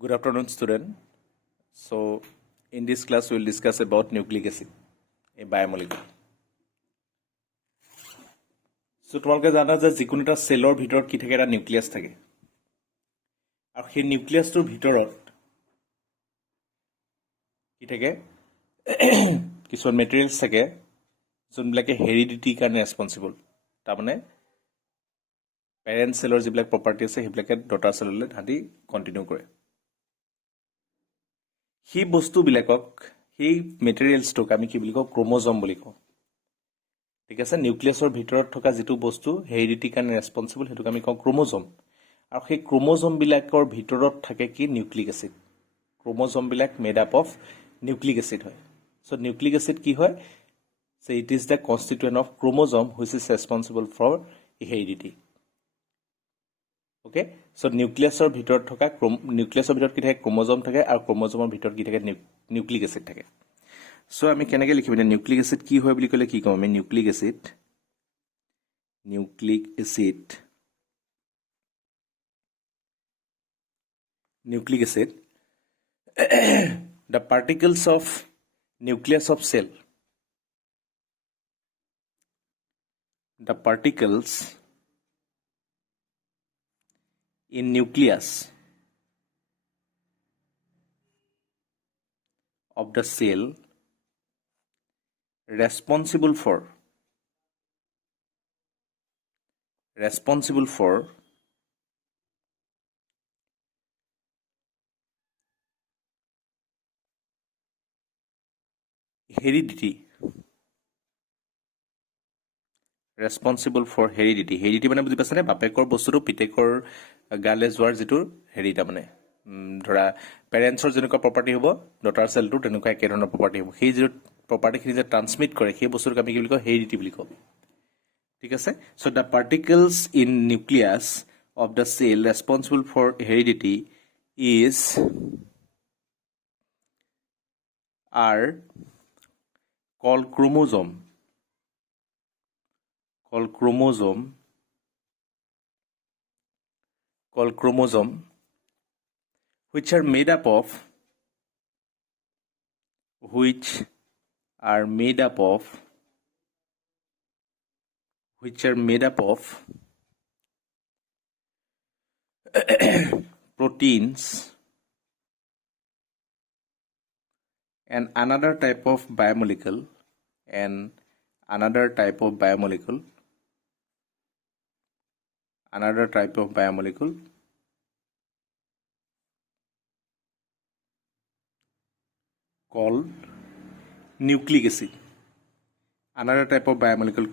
Good afternoon, student. So, in this class, we will discuss about nucleic acid, a biomolecule. So, তোমালোকে জানা যে যিকোনো এটা সেলৰ ভিতৰত কি থাকে, এটা নিউক্লিয়াছ থাকে। আৰু সেই নিউক্লিয়াছটোৰ ভিতৰত কি থাকে, কিছুমান মেটেৰিয়েলছ থাকে যোনবিলাকে হেৰিডিটিৰ কাৰণে ৰেছপনচিবল। তাৰমানে পেৰেণ্ট সেলৰ যিবিলাক প্ৰপাৰ্টি আছে সেইবিলাকে ডটাৰ সেললৈ তাহাঁতি কণ্টিনিউ কৰে। সেই বস্তুবিলাকক, সেই মেটেৰিয়েলছটোক আমি কি বুলি কওঁ, ক্ৰম'জম বুলি কওঁ। ঠিক আছে, নিউক্লিয়াছৰ ভিতৰত থকা যিটো বস্তু হেৰিডিটিৰ কাৰণে ৰেছপনচিবল সেইটোক আমি কওঁ ক্ৰম'জম। আৰু সেই ক্ৰম'জমবিলাকৰ ভিতৰত থাকে কি, নিউক্লিক এচিড। ক্ৰম'জমবিলাক made up of nucleic acid হয়। চ' নিউক্লিক এচিড কি হয়, so' it is the constituent of chromosome which is responsible for heredity. Okay, so' নিউক্লিয়াছৰ ভিতৰত থকা নিউক্লিয়াছৰ ভিতৰত কি থাকে, ক্ৰম'জম থাকে, আৰু ক্ৰম'জমৰ ভিতৰত কি থাকে, নিউক্লিক এচিড থাকে। চ' আমি কেনেকৈ লিখিম এতিয়া, নিউক্লিক এচিড কি হয় বুলি ক'লে কি ক'ম আমি, nucleic acid the particles of nucleus of cell, the particles in nucleus of the cell responsible for heredity, heredity মানে বুজি পাইছেনে, বাপেকৰ বস্তুটো পিতেকৰ গালে যোৱাৰ যিটো হেৰি, তাৰমানে ধৰা পেৰেণ্টছৰ যেনেকুৱা প্ৰপাৰ্টি হ'ব ডটাৰ চেলটোৰ তেনেকুৱা একেধৰণৰ প্ৰপাৰ্টি হ'ব। সেই যিটো প্ৰপাৰ্টিখিনি যে ট্ৰান্সমিট কৰে সেই বস্তুটোক আমি কি বুলি কওঁ, হেৰিডিটি বুলি কওঁ। ঠিক আছে, so' the particles in nucleus of the cell responsible for heredity are called chromosome, which are made up of proteins and another type of biomolecule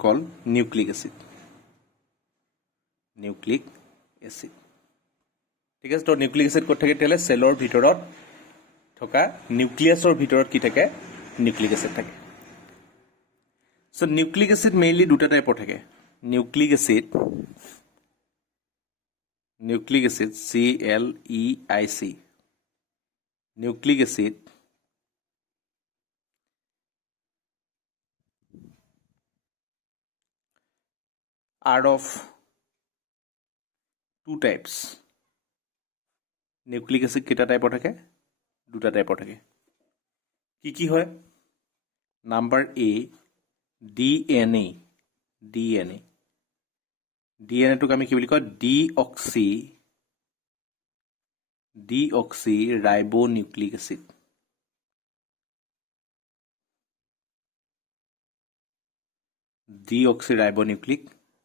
called nucleic acid. ঠিক আছে, তো নিউক্লিক এচিড ক'ত থাকে তেতিয়াহ'লে চেলৰ ভিতৰত থকা নিউক্লিয়াছৰ ভিতৰত কি থাকে, নিউক্লিক এচিড থাকে। চ' নিউক্লিক এচিড মেইনলি দুটা টাইপৰ থাকে। Nucleic acid CLEIC, nucleic acid are of two types. Nucleic acid কেইটা টাইপৰ থাকে, দুটা টাইপৰ থাকে। কি কি হয়, নাম্বাৰ এ ডিএনএটোক আমি কি বুলি কওঁ, ডিঅক্সি ৰাইবোনিউক্লিক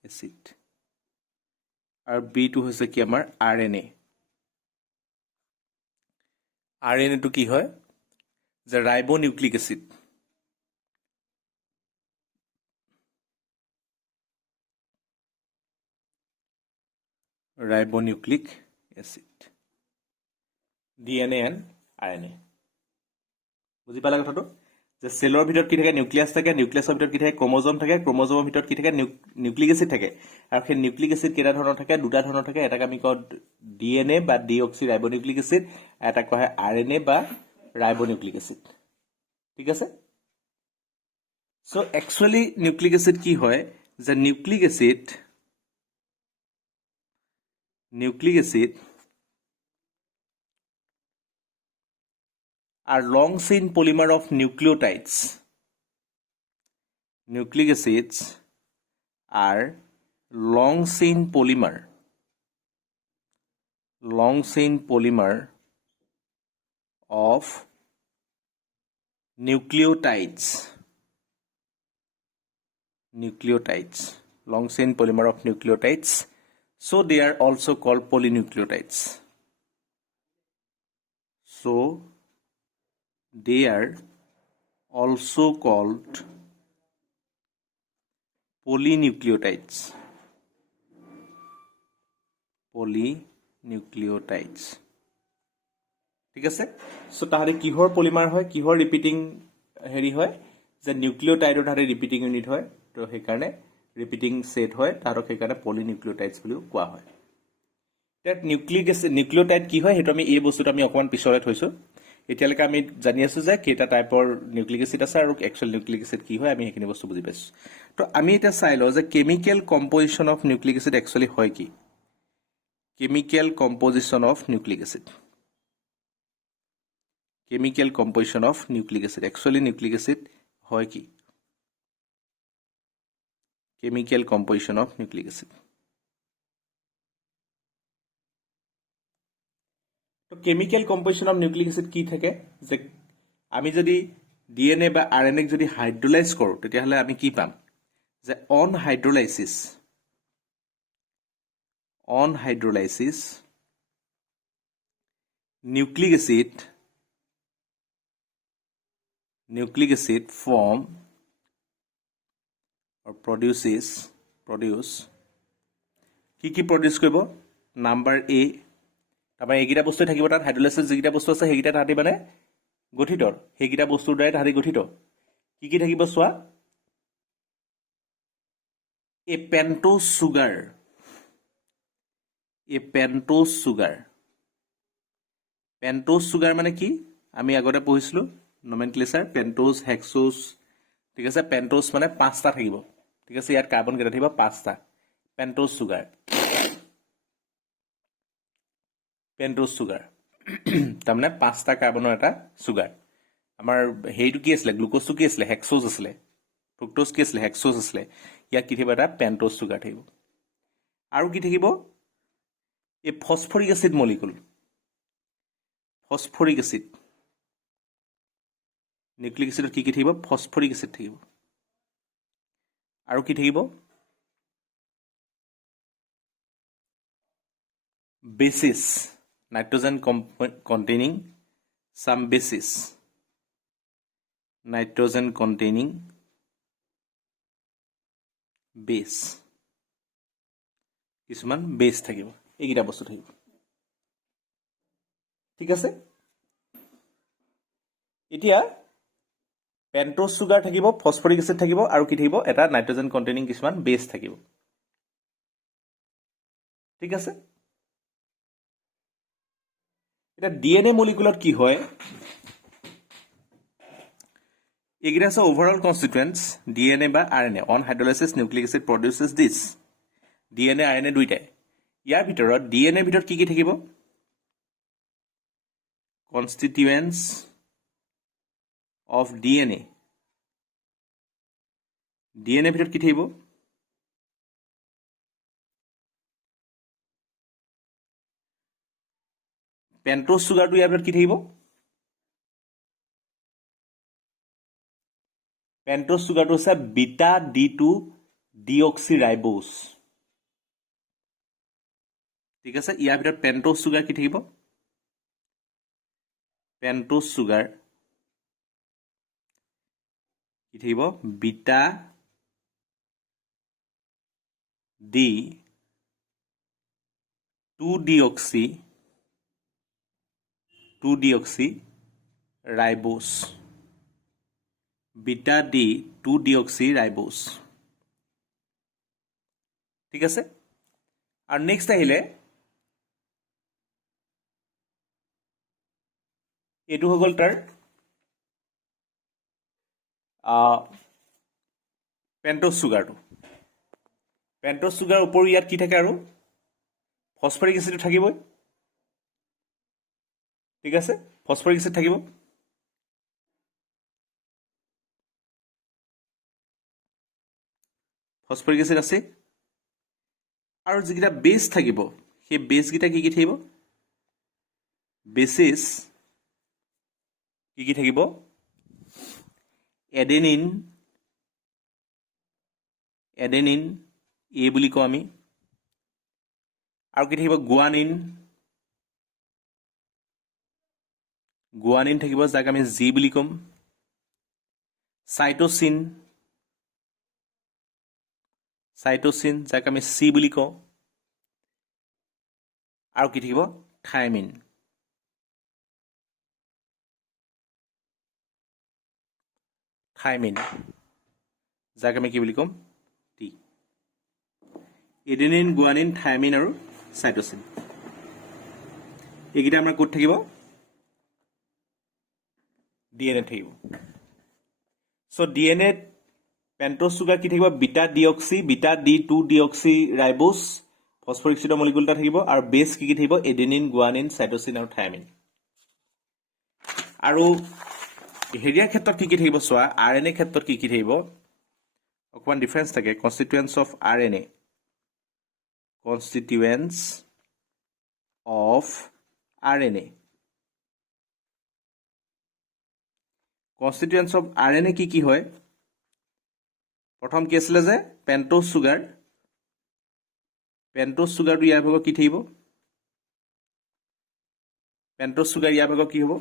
এচিড। আৰু বিটো হৈছে কি আমাৰ আৰএনএটো কি হয়, যে ৰাইবোনিউক্লিক এচিড। DNA and RNA. বুজি পালা কথাটো, যে চেলৰ ভিতৰত কি থাকে, নিউক্লিয়াছ থাকে, নিউক্লিয়াছৰ ভিতৰত কি থাকে, ক্ৰম'জম থাকে, ক্ৰম'জমৰ ভিতৰত কি থাকে, নিউক্লিক এচিড থাকে। আৰু সেই নিউক্লিক এচিড কেইটা ধৰণৰ থাকে, দুটা ধৰণৰ থাকে। এটাক আমি কওঁ ডিএনএ বা ডিঅক্সি ৰাইবোনিউক্লিক এচিড, এটাক কোৱা হয় আৰএনএ বা ৰাইবোনিউক্লিক এচিড। ঠিক আছে, চ' একচুৱেলি নিউক্লিক এচিড কি হয়, যে nucleic acid are long chain polymer of nucleotides. Nucleic acids are long chain polymer of nucleotides. Long chain polymer of nucleotides. So they are also called polynucleotides. So they are also called polynucleotides. ঠিক আছে so তাহলে কিহৰ polymer হয় কিহৰ repeating হেৰি হয় যে নিউক্লিওটাইডৰ তাহলে ৰিপিটিং ইউনিট হয় তো সেইকাৰণে ৰিপিটিং সেট হয় তাহলে সেইকাৰণে পলিনিউক্লিওটাইডছ বুলি কোৱা হয় তাত নিউক্লিওটাইড কি হয় হেতু আমি এই বস্তুটো আমি অকমান পিছৰে থৈছো এতিয়ালৈকে আমি জানি আছো যে কেইটা টাইপৰ নিউক্লিক এসিড আছে আৰু একচুৱেল নিউক্লিক এসিড কি হয় আমি সেইখিনি বস্তু বুজি পাইছো তো আমি এটা চাই লও যে chemical composition of nucleic acid actually হয় কি chemical composition of nucleic acid. Chemical composition of nucleic acid. Actually, nucleic acid hoy ki? Chemical composition of nucleic acid. So, chemical composition of nucleic acid ki thake? Je ami jodi DNA ba RNA jodi hydrolyze koro, teতিয়াহলে আমি কি পাম? যে on hydrolysis nucleic acid form or produce কি produce কৰিব number A তাৰপৰা এইগিটা বস্তু থাকিব তাত হাইড্ৰোলাইসিস যিগিটা বস্তু আছে সেইগিটা তাহাঁতি মানে গঠিত সেইগিটা বস্তুৰ দ্বাৰা তাহাঁতি গঠিত কি থাকিব চোৱা a pentose sugar মানে কি আমি আগতে পঢ়িছিলো nomenclature pentose hexose ঠিক আছে pentose মানে পাঁচটা থাকিব ঠিক আছে ইয়াত কাৰ্বন কেইটা থাকিব পাঁচটা pentose sugar তাৰমানে পাঁচটা কাৰ্বনৰ এটা সুগাৰ আমাৰ হেইটো কি আছিল গ্লুকোজ কি আছিল হেক্সোজ আছিল ফ্ৰুক্টোজ কি আছিল হেক্সোজ আছিল ইয়াত কি থাকিব এটা pentose sugar থাকিব আৰু কি থাকিব এই ফসফৰিক এসিড মলিকুল ফসফৰিক এসিড নিউক্লিক এসিডত কি থাকিব ফসফৰিক এসিড থাকিব আৰু কি থাকিব bases nitrogen containing some bases nitrogen containing base কিছুমান বেস থাকিব এইগিটা বস্তু থাকিব ঠিক আছে এতিয়া পেন্টোজ সুগাৰ থাকিব ফসফৰিক এসিড থাকিব আৰু কি থাকিব এটা নাইট্ৰজেন কন্টেইনিং কিছুমান বেস থাকিব ঠিক আছে এটা ডিএনএ মলিকুলত কি হয় এগিটা আছে ওভারঅল কনস্টিটুয়েন্টস ডিএনএ বা RNA on hydrolysis nucleic acid produces this DNA RNA দুইটাই ইয়াৰ ভিতৰত ডিএনএ ভিতৰত কি থাকিব কনস্টিটুয়েন্টস অফ ডিএনএ ভিতৰত কি থাকিব পেন্টোজ সুগাৰটো ইয়াৰ ভিতৰত কি থাকিব পেন্টোজ সুগাৰটো আছে বিটা D2 ডিঅক্সিৰাইবোজ ঠিক আছে ইয়াৰ ভিতৰত পেন্টোজ সুগাৰ কি থাকিব পেন্টোজ সুগাৰ কি থাকিব বিটা D2 ডিঅক্সিৰাইবোজ বিটা D2 ডিঅক্সিৰাইবোজ ঠিক আছে আৰু নেক্সট আহিলে এটো হগল তাৰ পেন্টোজ সুগাৰটো পেন্টোজ সুগাৰ উপৰি ইয়াত কি থাকে আৰু ফসফৰিক এসিড থাকিবই ঠিক আছে ফসফৰিক এসিড থাকিব ফসফৰিক এচিড আছে আৰু যিকেইটা বেছ থাকিব সেই বেছকেইটা কি কি থাকিব বেছিছ কি কি থাকিব এডেনিন এ বুলি কওঁ আমি আৰু কি থাকিব গুৱানিন থাকিব যাক আমি জি বুলি ক'ম সাইটোসিন যাক আমি চি বুলি কওঁ আৰু কি থাকিব থাইমিন যাক আমি কি বুলি ক'ম টি এডেনিন গুৱানিন থাইমিন আৰু সাইটোসিন এইকেইটা আমাৰ ক'ত থাকিব ডিএনএ থাকিব সো ডিএনএ পেন্টোজ সুগাৰ কি থাকিব beta deoxy beta D2 deoxyribose phosphoric এচিডৰ মলিকুল এটা থাকিব আৰু বেছ কি থাকিব এডেনিন গুৱানিন সাইটোসিন আৰু থাইমিন আৰু হেৰিয়াৰ ক্ষেত্ৰত কি থাকিব চোৱা আৰএনএ ক্ষেত্ৰত কি থাকিব অকমান ডিফাৰেন্স থাকে কনস্টিটুয়েন্টস অফ আৰএনএ কনস্টিটুয়েন্টস অফ আৰএনএ কি হয় প্ৰথম কি আছিলে যে পেন্টোজ সুগাৰটো ইয়াৰ ভাগত কি থাকিব পেন্টোজ সুগাৰ ইয়াৰ ভাগত কি হ'ব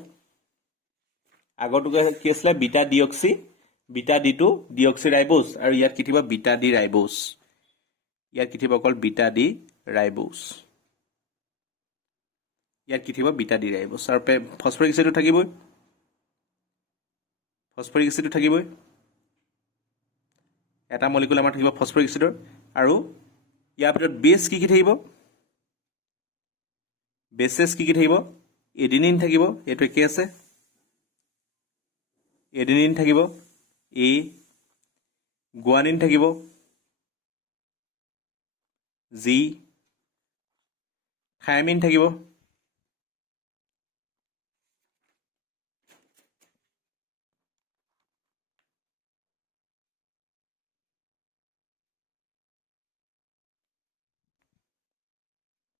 আগৰটো কি আছিলে beta deoxy beta D2 deoxyribose আৰু ইয়াত কি থাকিব বিটা ডি ৰাইবোজ ইয়াত কি থাকিব অকল বিটা ডি ৰাইবোজ ইয়াত কি থাকিব বিটা ডি ৰাইবোজ আৰু ফসফৰিক এচিডো থাকিবই এটা মলিকুল আমাৰ থাকিব ফসফৰিক এচিডৰ আৰু ইয়াৰ ভিতৰত বেছ কি থাকিব বেছেছ কি থাকিব এডেনিন থাকিব এইটো কি আছে এডেনিন থাকিব এ গুৱানিন থাকিব জি থাইমিন থাকিব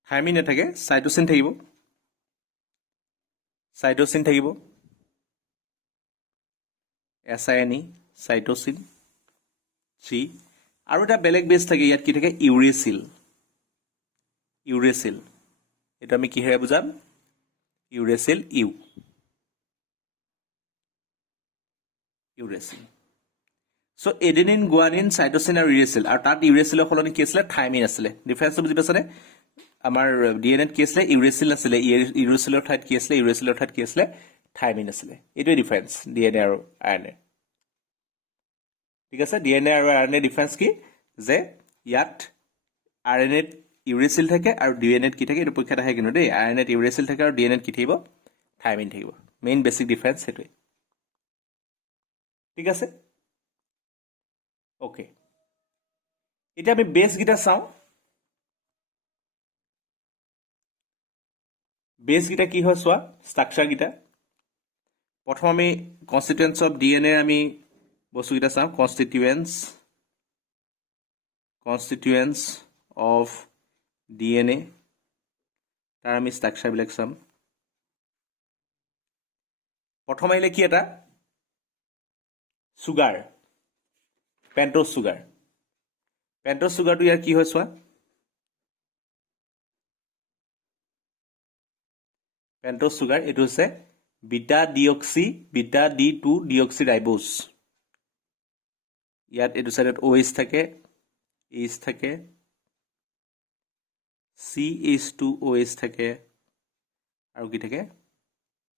থাইমিন নাথাকে সাইটোসিন থাকিব SINE সাইটোসিন চি আৰু এটা বেলেগ বেছ থাকে ইয়াত কি থাকে ইউৰেচিল এটা আমি কিহেৰে বুজাম ইউৰেচিল সো এডেনিন গুৱানিন সাইটোসিন আৰু ইউৰেচিল আৰু তাত ইউৰেচিলৰ সলনি কি আছিলে থাইমিন আছিলে ডিফাৰেন্সটো বুজি পাইছানে আমাৰ ডিএনএত কি আছিলে ইউৰেচিল আছিলে ইউৰেচিলৰ ঠাইত কি আছিলে থাইমিন আছিলে এইটোৱে ডিফাৰেন্স ডিএনএ আৰু আৰএনএ ঠিক আছে ডিএনএ আৰু আৰএনএ ডিফাৰেন্স কি যে ইয়াত আৰএনএত ইউৰেচিল থাকে আৰু ডিএনএত কি থাকে এইটো পৰীক্ষাত আহে কিন্তু দেই আৰএনএত ইউৰেচিল থাকে আৰু ডিএনএত কি থাকিব থাইমিন থাকিব মেইন বেসিক ডিফাৰেন্স সেইটোৱে ঠিক আছে ওকে এতিয়া আমি বেছ গিটা চাওঁ বেছ গিটা কি হয় চোৱা ষ্ট্ৰাকচাৰ গিটা প্ৰথম আমি কনস্টিটুয়েন্টস অফ ডিএনএ আমি বস্তুকেইটা চাওঁ কনস্টিটুয়েন্টস অফ ডিএনএ তাৰ আমি ষ্ট্ৰাকচাৰবিলাক চাম প্ৰথম আহিলে কি এটা সুগাৰ পেন্টোজ সুগাৰটো ইয়াৰ কি হয় চোৱা পেন্টোজ সুগাৰ এইটো হৈছে বিটা D2 ডিঅক্সি ৰাইবোজ ইয়াত এইটো সাইডত OH থাকে H থাকে CH2OH থাকে আৰু কি থাকে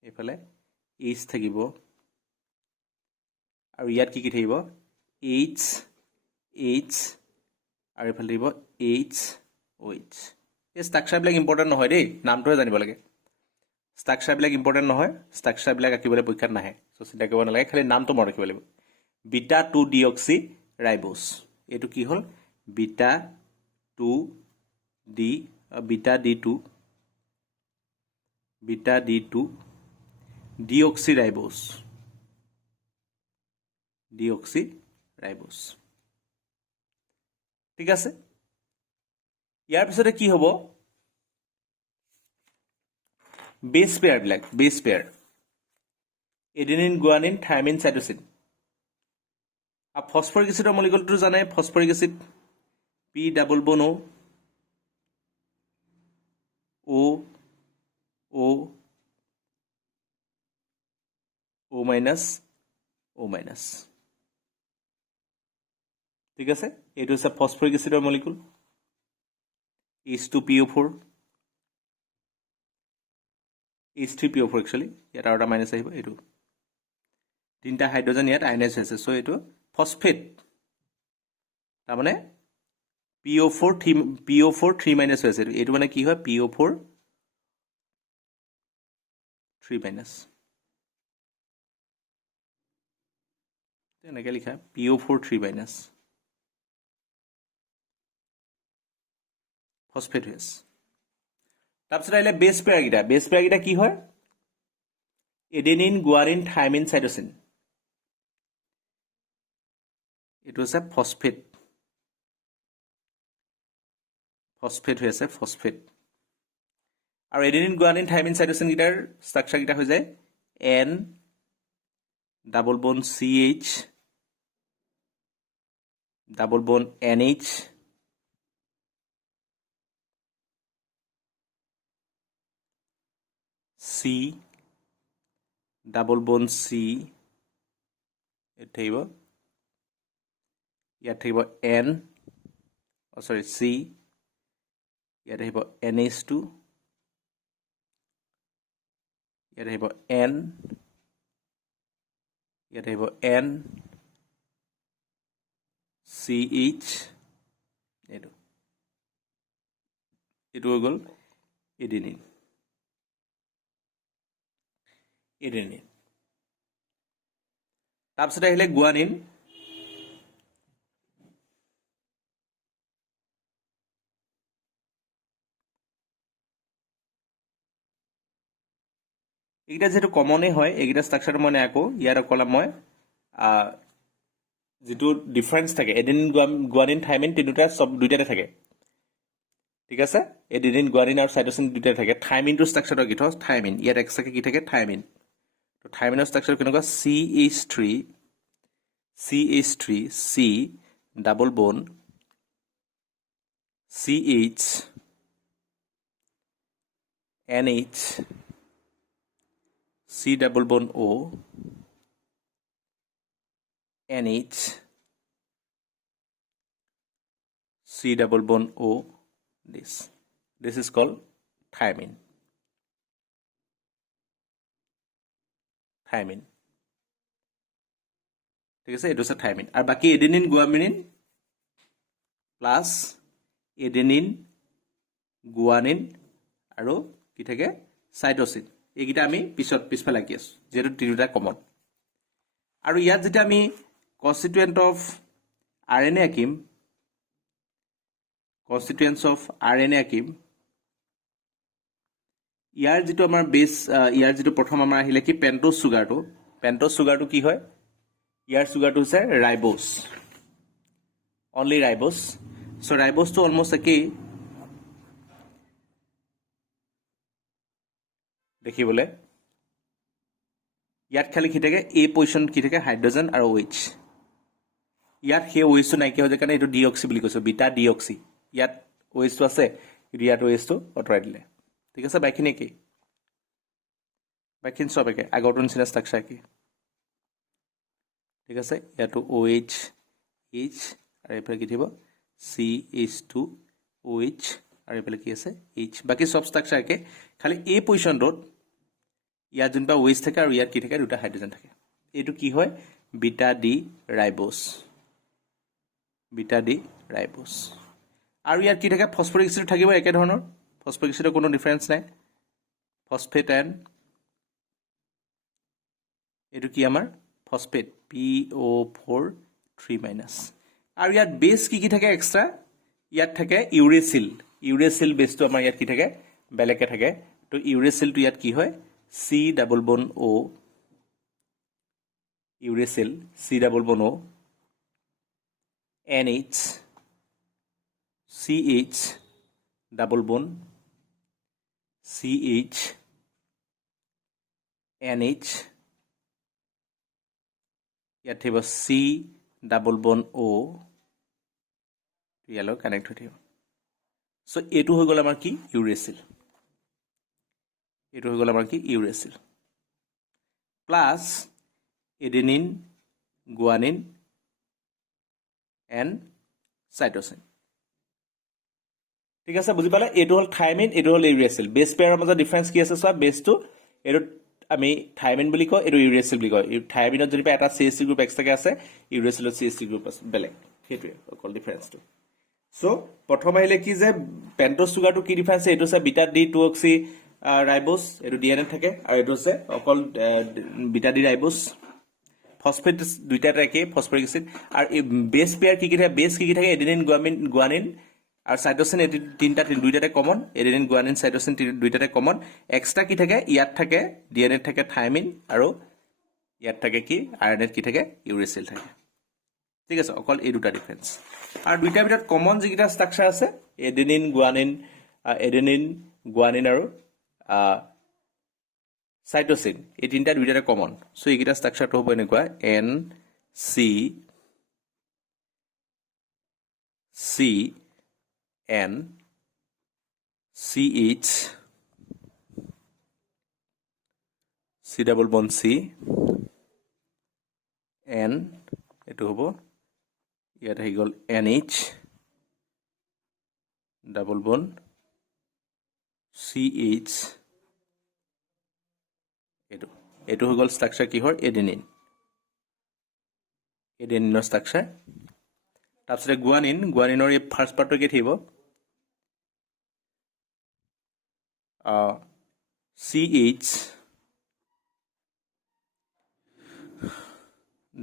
এইফালে H থাকিব আৰু ইয়াত কি থাকিব H আৰু এইফালে থাকিব HOH এই ষ্ট্ৰাকচাৰবিলাক ইম্পৰ্টেণ্ট নহয় দেই নামটোহে জানিব লাগে ষ্ট্ৰাকচাৰবিলাক ইম্পৰ্টেণ্ট নহয় ষ্ট্ৰাকচাৰবিলাক আঁকিবলৈ পৰীক্ষাত নাহে চ' চিন্তা কৰিব নালাগে খালি নামটো মনত ৰাখিব লাগিব বিটা 2 ডিঅক্সি ৰাইবোজ এইটো কি হ'ল বিটা D2 ডিঅক্সি ৰাইবোজ ঠিক আছে ইয়াৰ পিছতে কি হ'ব বেছ পেয়াৰবিলাক base pair adenine guanine thymine cytosine আৰু ফসফৰিক এচিডৰ মলিকুলটো জানে phosphoric acid P double bond O O O minus O minus ঠিক আছে এইটো হৈছে ফসফৰিক এচিডৰ মলিকুল H2PO4 H3PO4 একচুৱেলি ইয়াত আৰু এটা মাইনাছ আহিব এইটো তিনিটা হাইড্ৰজেন ইয়াত আয়নাইজ হৈছে চ' এইটো ফসফেট তাৰমানে PO4 3 মাইনাছ হৈছে এইটো মানে কি হয় PO4 3 মাইনাছ এনেকৈ লিখা PO4 3 মাইনাছ ফসফেট হৈ আছে তাৰপিছত আহিলে বেছ পেয়াৰকেইটা কি হয় এডেনিন গুৱানিন থাইমিন সাইটোচিন এইটো হৈছে ফসফেট হৈ আছে ফসফেট আৰু adenine guanine thymine সাইটোচিন guitar structure গিটা হৈ যায় N ডাবল বন CH ডাবল বন NH C ডাবল বন C ইয়াত থাকিব N C ইয়াত আহিব NH2 ইয়াত আহিব N ইয়াত আহিব N CH এইটো হৈ গ'ল এডেনিন তাৰপিছত আহিলে গুৱানিন এইকেইটা যেহেতু কমনেই হয় এইকেইটা ষ্ট্ৰাকচাৰটো মই আকৌ ইয়াত অকল মই যেটো ডিফাৰেন্স থাকে এডেনিন গুৱানিন থাইমিন তিনিটা সব দুইটাতে থাকে ঠিক আছে এডেনিন গুৱানিন আৰু সাইটোচিন দুইটাতে থাকে থাইমিনটো ষ্ট্ৰাকচাৰটো কি থ থাইমিন ইয়াত এক্সট্ৰাকে কি থাকে থাইমিন তো থাইমিনৰ ষ্ট্ৰাকচাৰ কেনেকুৱা CH3 C ডাবল বন CH NH C double bond O NH C double bond O this is called thymine ঠিক আছে এইটো আছে থাইমিন আৰু বাকি এডেনিন গুৱানিন প্লাস এডেনিন গুৱানিন আৰু কি থাকে সাইটোচিন এইকেইটা আমি পিছফালে লাগি আছো যেহেতু তিনিটা কমন আৰু ইয়াত যেতিয়া আমি কনস্টিটুয়েন্ট অফ RNA আঁকিম ইয়াৰ যেটো আমাৰ বেস ইয়াৰ যেটো প্ৰথম আমাৰ আহিলে কি পেন্টোজ সুগাৰটো কি হয় ইয়াৰ সুগাৰটো হৈছে ৰাইবোজ অনলি ৰাইবোজ সো ৰাইবোজটো অলমোস্ট একেই দেখিবলৈ ইয়াত খালি কি থাকে এ পজিশন কি থাকে হাইড্ৰোজেন আৰু OH ইয়াত সেই OH টো নাইকিয়া হৈ যায় কাৰণে এটো ডিঅক্সি বুলি কৈছো বিটা ডিঅক্সি ইয়াত OH টো আছে ইয়াত OH টো অতৰাই দিলে ঠিক আছে বাইখিনি কি বাইখিনি সব একে আগৰটো নিচিনা ষ্ট্ৰাকচাৰ কি ঠিক আছে ইয়াতো OH H আৰু এফালে কি থাকিব CH2 OH আৰু এফালে কি আছে H বাকি সব ষ্ট্ৰাকচাৰ একে খালি এ পজিশনটোত ইয়াত যোনটা OH থাকে আৰু ইয়াত কি থাকে দুটা হাইড্ৰোজেন থাকে এইটো কি হয় বিটা ডি ৰাইবোজ আৰু ইয়াত কি থাকে ফসফৰিক এচিড থাকিব একে ধৰণৰ ফসফৰিক এচিডৰ কোনো ডিফাৰেন্স নাই ফসফেট এন্ড এইটো কি আমাৰ ফসফেট PO4 3 মাইনাস আৰু ইয়াত বেস কি থাকে এক্সট্ৰা ইয়াত থাকে ইউৰেসিল বেসটো আমাৰ ইয়াত কি থাকে বেলেগে থাকে তো ইউৰেসিলটো ইয়াত কি হয় C double bond O uracil C double bond O NH CH double bond CH NH ইয়াত থাকিব C double bond O ইয়ালৈ কানেক্ট হৈ থাকিব সো এইটো হৈ গ'ল আমাৰ কি ইউৰেচিল এইটো হৈ গ'ল আমাৰ কি uracil plus adenine guanine and cytosine ঠিক আছে বুজি পালে এইটো হল থাইমিন এইটো হল ইউৰেচিল বেস পেয়াৰৰ মাজত ডিফাৰেন্স কি আছে সব বেসটো এটো আমি থাইমিন বুলি কয় এটো ইউৰেচিল বুলি কয় থাইমিনত যদি এটা CH3 গ্ৰুপ এক্সট্ৰাকে আছে ইউৰেচিলত CH3 গ্ৰুপ আছে বেলেগ সেইটোৱে অকল ডিফাৰেন্সটো সো প্ৰথম আহিলে কি যে পেন্টোজ সুগাৰটো কি ডিফাৰেন্স এইটো আছে বিটা ডি 2 অক্সি ৰাইবোজ এটো ডিএনএ থাকে আৰু এটো আছে অকল বিটা ডি রাইবোজ ফসফেট দুইটা থাকে ফসফরিক এসিড আর বেস পেয়ার কি থাকে বেস কি থাকে এডেনিন গুয়ানিন আর সাইটোসিন তিনটা দুইটাতে কমন এডেনিন গুয়ানিন সাইটোসিন দুইটাতে কমন এক্সট্রা কি থাকে ইয়াত থাকে ডিএনএ থাকে থাইমিন আৰু ইয়াত থাকে কি আৰএনএ কি থাকে ইউৰেচিল থাকে ঠিক আছে অকল এই দুটা ডিফাৰেন্স আৰ দুইটাৰ ভিতৰত কমন যিটা স্ট্ৰাকচাৰ আছে এডেনিন গুয়ানিন আৰু সাইটোসিন এই তিনটা দুইটাতে কমন সো এইটা স্ট্ৰাকচাৰটো হ'ব এনেকুৱা N C C N CH C double bond C N এটো হ'ব ইয়াত হৈ গ'ল NH double bond CH এটো হৈ গ'ল স্ট্রাকচার কি হয় এডেনিনৰ স্ট্ৰাকচাৰ তাৰপিছত গুয়ানিনৰ এই ফার্স্ট পার্টটো কি থাকিব CH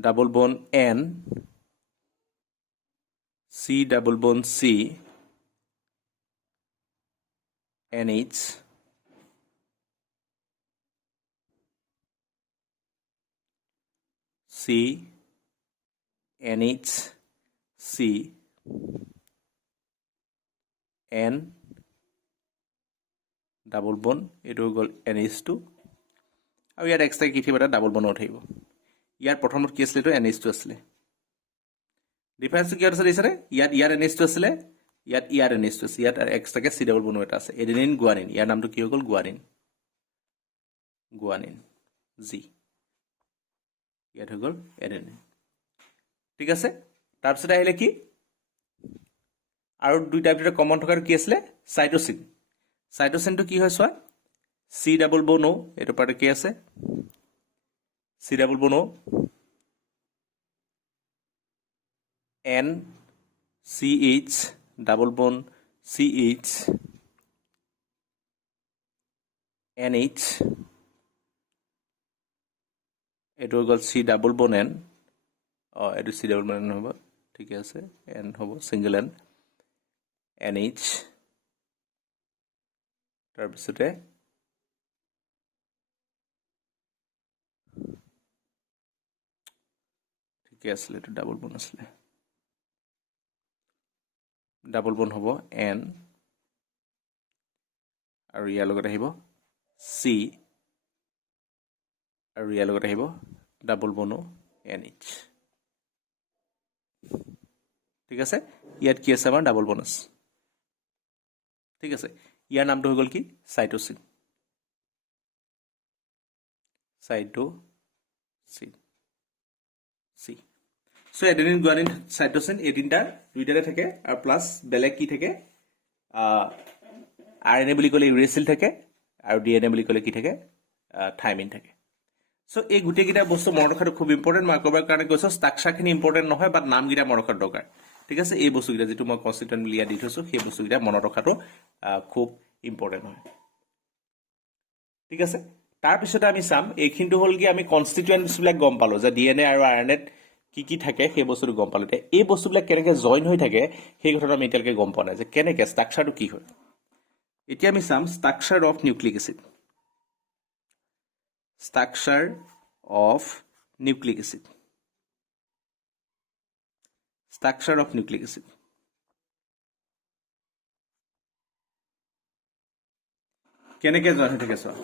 double bond N C double bond C NH C NH C N double বন এটো হৈ গ'ল NH2 আৰু ইয়াত এক্সট্ৰা কি থাকিব এটা ডাবল বনৰ থাকিব ইয়াৰ প্ৰথমত কি আছিল এটো NH2 আছিল ডিফাৰেন্স কি আছে দিছৰে ইয়াত NH2 আছিল ইয়াত NH2 আছে ইয়াত এক্সট্ৰাকে C ডাবল বন এটা আছে এডেনিন গুয়ানিন ইয়াৰ নামটো কি হৈ গ'ল গুয়ানিন G ইয়াত হৈ গ'ল এডেনিন ঠিক আছে তাৰপিছত আহিলে কি আৰু দুইটা ভিতৰত কমন থকাৰ কি আছিল সাইটোসিনটো কি হয় সোৱা C ডাবল বন O এটো পাৰ্ট কি আছে C double bond O N CH double বন CH NH এটো হৈ গ'ল C ডাবল বন N এটো C ডাবল বন N হ'ব ঠিক আছে N হ'ব সিঙ্গেল N NH তাৰপিছতে ঠিক আছে এটো ডাবল বন আছিল ডাবল বন হ'ব N আৰু ইয়াৰ লগত আহিব C আৰু ইয়াৰ লগত আহিব ডাবল বন NH ঠিক আছে ইয়াত কি আছে আমাৰ ডাবল বন আছে ঠিক আছে ইয়াৰ নামটো হৈ গ'ল কি cytosine C so adenine guanine cytosine এই তিনটা দুইটাতে থাকে আৰু প্লাস বেলেগ কি থাকে আৰএনএ বুলি ক'লে ইউৰেচিল থাকে আৰু ডিএনএ বুলি ক'লে কি থাকে থাইমিন থাকে সো এই গুটে কিটা বস্তু মনত ৰাখাটো খুব ইম্পৰ্টেন্ট মাৰ্কবাৰ কাৰণে কৈছো স্ট্ৰাকচাৰখিনি ইম্পৰ্টেন্ট নহয় বাট নামগিটা মনত ৰখাৰ দৰকাৰ ঠিক আছে এই বস্তুগিটা যেটো মই কনস্টিটিউয়েন্ট লিয়া দি থৈছো সেই বস্তুগিটা মনত ৰখাটো খুব ইম্পৰ্টেন্ট হয় ঠিক আছে তাৰ পিছত আমি চাম এইখিনটো হল কি আমি কনস্টিটিউয়েন্টস বিলাক গম পালো যে ডিএনএ আৰু আৰএনএ কি থাকে সেই বস্তুটো গম পালো এই বস্তুবিলাক কেনেকৈ জয়েন হৈ থাকে সেই কথাটো আমি এতিয়ালৈকে গম পোৱা নাই যে কেনেকৈ স্ট্ৰাকচাৰটো কি হয় এতিয়া আমি চাম structure of nucleic acid structure of nucleic acid structure of nucleic acid কেনেকৈ জইন হৈ থাকে চোৱা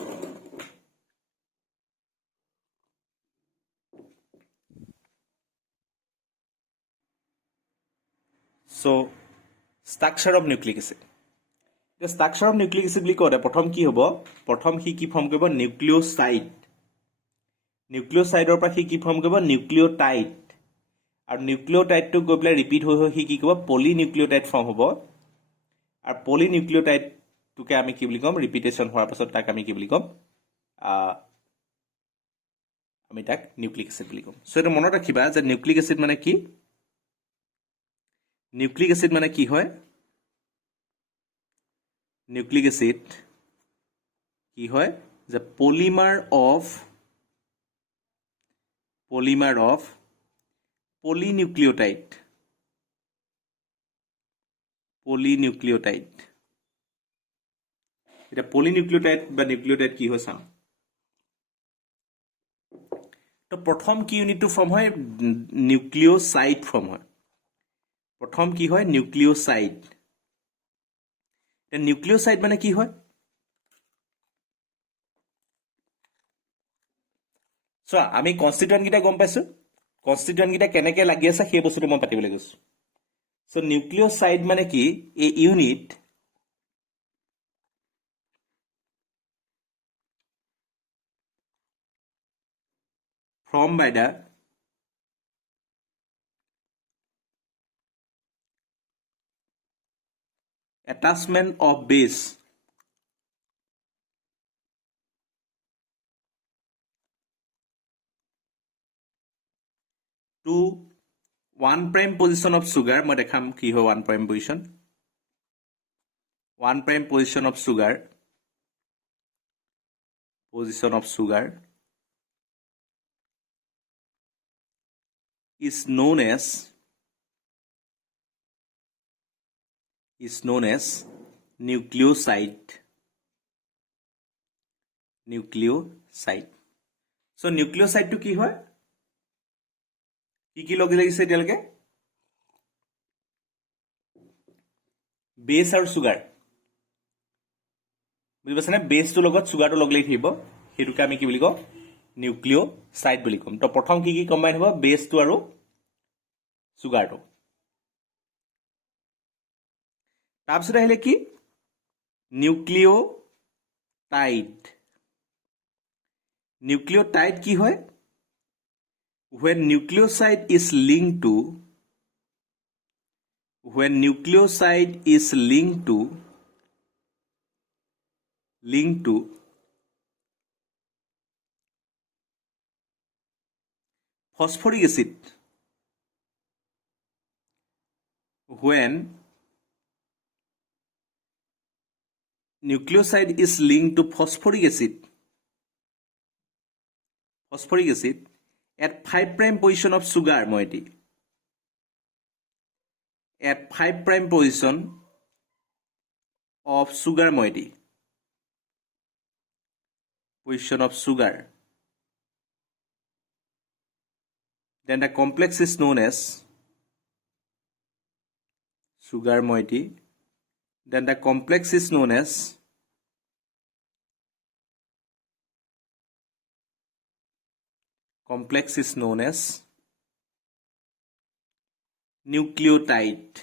চ' ষ্ট্ৰাকচাৰ অফ নিউক্লিক এচিড এতিয়া ষ্ট্ৰাকচাৰ অফ নিউক্লিক এচিড বুলি কওঁতে প্ৰথম কি হ'ব প্ৰথম সি কি ফৰ্ম কৰিব নিউক্লিঅ'চাইড নিউক্লিঅ'চাইডৰ পৰা সি কি ফৰ্ম কৰিব নিউক্লিঅ'টাইড আৰু নিউক্লিঅ'টাইডটো গৈ পেলাই ৰিপিট হৈ সি কি কৰিব পলিনিউক্লিঅ'টাইড ফৰ্ম হ'ব আৰু পলিনিউক্লিঅ'টাইডটোকে আমি কি বুলি ক'ম ৰিপিটেশ্যন হোৱাৰ পাছত তাক আমি কি বুলি ক'ম আমি তাক নিউক্লিক এচিড বুলি ক'ম চ' এইটো মনত ৰাখিবা যে নিউক্লিক এচিড মানে কি নিউক্লিক এচিড মানে কি হয় নিউক্লিক এচিড কি হয় যে পলিমাৰ অফ পলিনিউক্লিঅ'টাইড এতিয়া পলিনিউক্লিঅ'টাইড বা নিউক্লিঅ'টাইড কি হয় চাম তো প্ৰথম কি ইউনিটটো ফৰ্ম হয় নিউক্লিঅ'চাইড ফৰ্ম হয় প্ৰথম কি হয় নিউক্লিঅ'চাইড নিউক্লিঅ'চাইড মানে কি হয় চোৱা আমি কনষ্টিটুৱেণ্টকেইটা গম পাইছো কনষ্টিটুৱেণ্টকেইটা কেনেকৈ লাগি আছে সেই বস্তুটো মই পাতিবলৈ গৈছো চ' নিউক্লিঅ'চাইড মানে কি a unit form by the attachment of base to 1' position of sugar মই দেখাম কি হয় 1' position 1' position of sugar is known as nucleoside so nucleoside to কি হয় কি লগ লাগিছে এতিয়ালৈকে বেছ আৰু সুগাৰ বুজি পাইছানে বেছটোৰ লগত সুগাৰটো লগ লাগি থাকিব সেইটোকে আমি কি বুলি কওঁ নিউক্লিঅ'চাইড বুলি ক'ম তো প্ৰথম কি কম্বাইন হ'ব বেছটো আৰু সুগাৰটো তাৰপিছত আহিলে কি নিউক্লিঅ'টাইড কি হয় when nucleoside is linked to phosphoric acid when nucleoside is linked to phosphoric acid at 5' position of sugar moiety at 5' position of sugar moiety then the complex is known as sugar moiety then the complex is known as nucleotide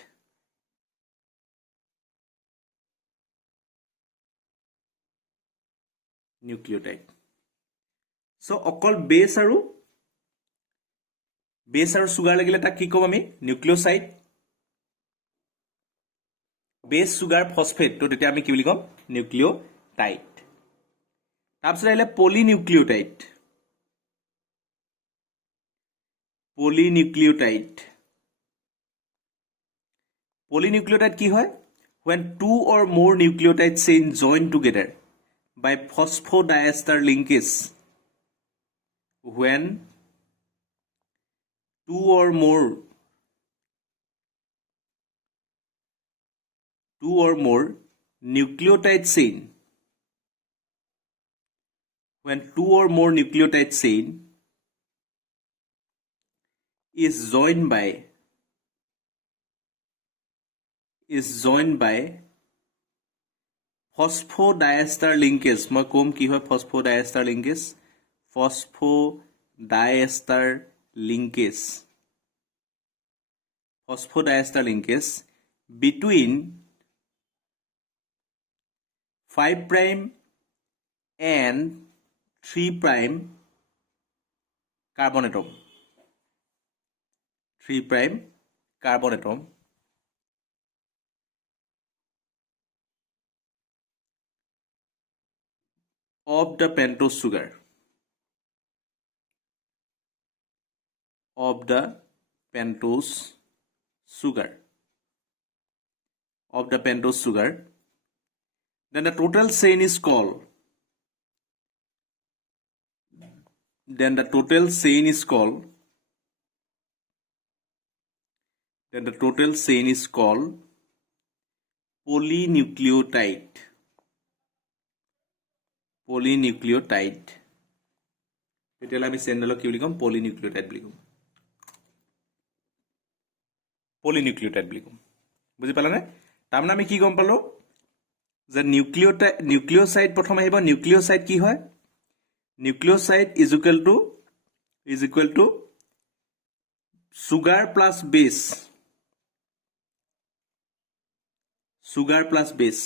so অকল বেছ আৰু sugar লাগিলে তাক কি ক'ম আমি nucleoside বেছ sugar phosphate তো তেতিয়া আমি কি বুলি ক'ম নিউক্লিঅ'টাইড তাৰপিছত আহিলে পলিনিউক্লিঅ'টাইড কি হয় when two or more nucleotide chain join together by phosphodiester linkage when two or more nucleotide chain is joined by phosphodiester linkage মই কম কি হয় phosphodiester linkage phosphodiester linkage phosphodiester linkage between 5' and 3' carbon atom. 3' carbon atom of the pentose sugar. Of the pentose sugar. Of the pentose sugar. Then the total chain is called. Then the total chain is called. Then the total chain is called polynucleotide. Polynucleotide. তেতিয়াহ'লে আমি চেইনডালক কি বুলি ক'ম পলিনিউক্লিঅটাইড বুলি ক'ম পলিনিউক্লিঅটাইড বুলি ক'ম বুজি পালানে তাৰমানে আমি কি গম পালো যে নিউক্লিঅসাইড প্ৰথম আহিব নিউক্লিঅসাইড কি হয় nucleoside is equal to sugar plus base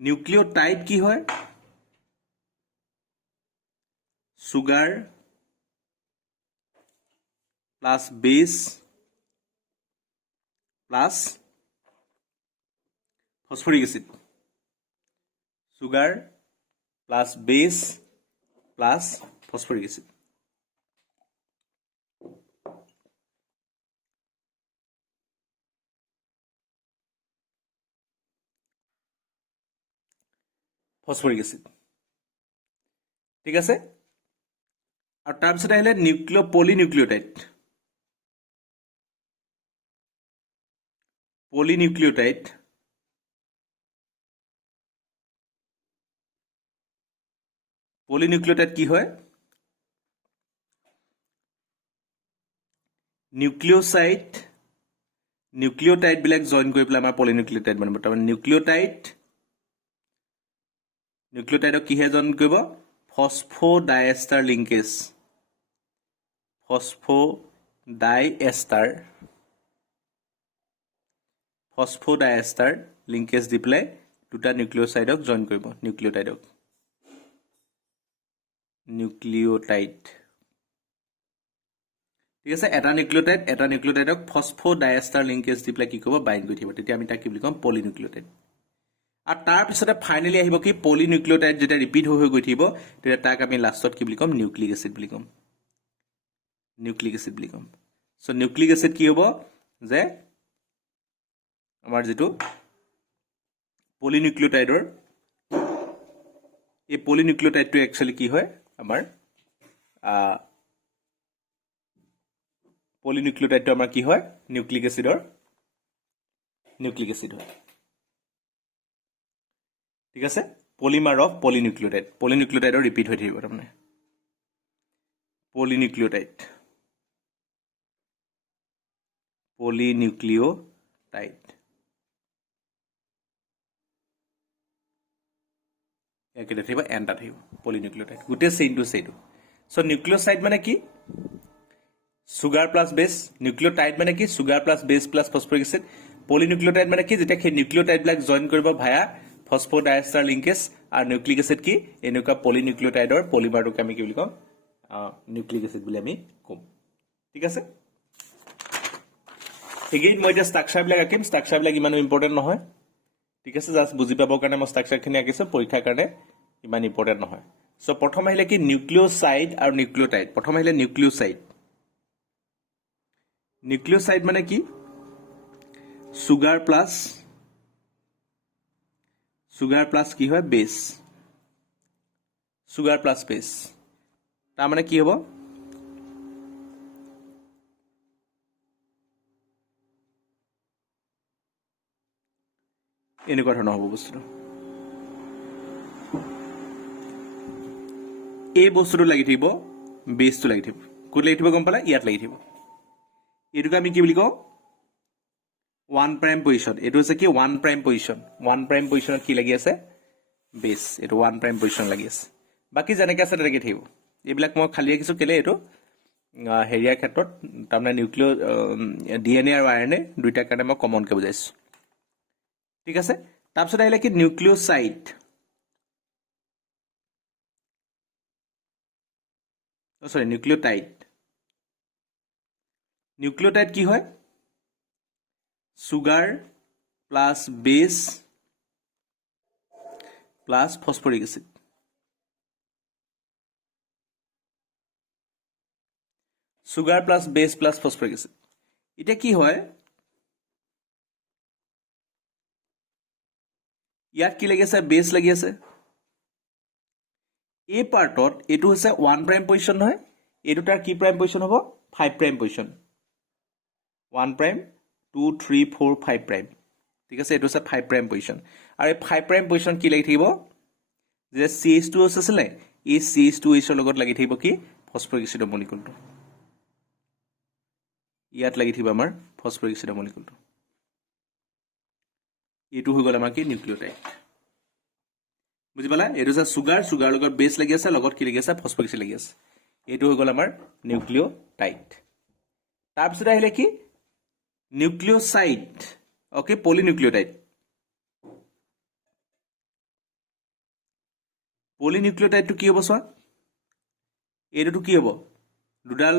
nucleotide কি হয় sugar plus base plus phosphoric acid. Sugar plus base plus phosphoric acid. Phosphoric acid. ঠিক আছে আর তাৰপিছত আহিলে পলিনিউক্লিঅটাইড পলিনিউক্লিঅটাইড কি হয় নিউক্লিঅটাইড বিলাক জয়েন কৰি পেলাই আমাৰ পলিনিউক্লিঅটাইড বনিব তাৰমানে নিউক্লিঅটাইডক কিহে জয়েন কৰিব ফসফোডাইএষ্টাৰ লিংকেজ ফসফোডাইএষ্টাৰ লিংকেজ দি পেলাই দুটা নিউক্লিঅসাইডক জয়েন কৰিব নিউক্লিঅটাইড ঠিক আছে এটা নিউক্লিঅটাইডক ফসফোডাইএষ্টাৰ লিংকেজ দি পেলাই কি কৰিব বাইন্ড কৰি দিব তেতিয়া আমি তাক কি বুলি ক'ম পলিনিউক্লিঅটাইড আৰ তাৰ পিছতে ফাইনালি আহিব কি পলিনিউক্লিঅটাইড যেটা ৰিপিট হৈ গৈ থাকিব তেতিয়া তাক আমি লাষ্টত কি বুলি ক'ম নিউক্লিক এসিড বুলি ক'ম সো নিউক্লিক এসিড কি হ'ব যে আমাৰ যেটো পলিনিউক্লিঅটাইডৰ এই পলিনিউক্লিঅটাইডটো একচুয়ালি কি হয় আমাৰ পলিনিউক্লিঅটাইডটো আমাৰ কি হয় নিউক্লিক এসিড হয় ঠিক আছে পলিমাৰ অফ পলিনিউক্লিঅটাইডৰ ৰিপিট হৈ থাকিব তাৰমানে পলিনিউক্লিঅটাইড একেটা থাকিব এনটা থাকিব পলিনিউক্লিঅটাইড গোটেই চেইনটো সো নিউক্লিঅসাইড মানে কি সুগাৰ প্লাছ বেছ নিউক্লিঅটাইড মানে কি সুগাৰ প্লাছ বেছ প্লাছ ফসফৰিক এসিড পলিনিউক্লিঅটাইড মানে কি যেতিয়া সেই নিউক্লিঅটাইড বিলাক জয়েন কৰিব ভায়া ফসফোডাইএষ্টাৰ লিংকেজ আৰু নিউক্লিক এসিড কি এনেকুৱা পলিনিউক্লিঅটাইডৰ পলিমাৰটোক আমি কি বুলি কম নিউক্লিক এসিড বুলি আমি কম ঠিক আছে এগেইন মই এতিয়া ষ্ট্ৰাকচাৰ বিলাক আঁকিম ষ্ট্ৰাকচাৰ বিলাক ইমান ইম্পৰ্টেন্ট নহয় ঠিক আছে জাস্ট বুজি পাবৰ কাৰণে মই ষ্ট্ৰাকচাৰ খিনি আঁকিছো পৰীক্ষাৰ কাৰণে ইমান ইম্পৰ্টেন্ট নহয় সো প্ৰথম আহিলে কি নিউক্লিঅসাইড আৰু নিউক্লিঅটাইড প্ৰথম আহিলে নিউক্লিঅসাইড মানে কি সুগাৰ প্লাছ কি হয় বেছ সুগাৰ প্লাছ বেছ তাৰ মানে কি হ'ব এনেকুৱা ধৰণৰ হ'ব বস্তুটো এই বস্তুটো লাগি থাকিব বেছটো লাগি থাকিব ক'ত লাগি থাকিব গম পালা ইয়াত লাগি থাকিব এইটোকে আমি কি বুলি কওঁ 1 prime position এটো হৈছে কি 1 prime position 1 prime position কি লাগি আছে বেস এটো 1 prime position লাগি আছে বাকি যেনেকৈ আছে তেনেকৈ থাকিব এইবিলাক মই খালি ৰাখিছো কেলে এটো হেৰিয়াৰ ক্ষেত্ৰত তাৰমানে নিউক্লিয় ডিএনএ আৰু আৰএনএ দুইটাৰ কাৰণে মই কমন কে বুজাইছো ঠিক আছে তাৰপিছত আহিলে কি নিউক্লিওসাইড সরি নিউক্লিওটাইড নিউক্লিওটাইড কি হয় sugar plus base plus phosphoric acid sugar plus base plus phosphoric acid এটা কি হয় ইয়াত কি লাগি আছে বেস লাগি আছে এই পার্টত এটো হৈছে 1 প্রাইম পজিশন নহয় এটো তাৰ কি প্রাইম পজিশন হ'ব 5 প্রাইম পজিশন 1 প্রাইম 2 3 4 5 প্রাইম ঠিক আছে এটো হৈছে 5 প্রাইম পজিশন আৰু এই 5 প্ৰাইম পজিশন কি লাগি থাকিব যে CH2 আছে এই CH2H ৰ লগত লাগি থাকিব কি ফসফৰিক এসিডৰ মলিকুলটো ইয়াত লাগি থাকিব আমাৰ ফসফৰিক এসিডৰ মলিকুলটো এটো হৈ গ'ল আমাৰ কি নিউক্লিওটাইড বুজি পালা এটো আছে সুগার সুগার লগত বেস লাগি আছে লগত কি লাগি আছে ফসফরিক এসিড লাগি আছে এটো হৈ গ'ল আমাৰ নিউক্লিওটাইড তাৰপিছত আহিলে কি নিউক্লিওসাইড ওকে পলিনিউক্লিওটাইড পলিনিউক্লিওটাইডটো কি হ'ব চোৱা এটো কি হ'ব দুডাল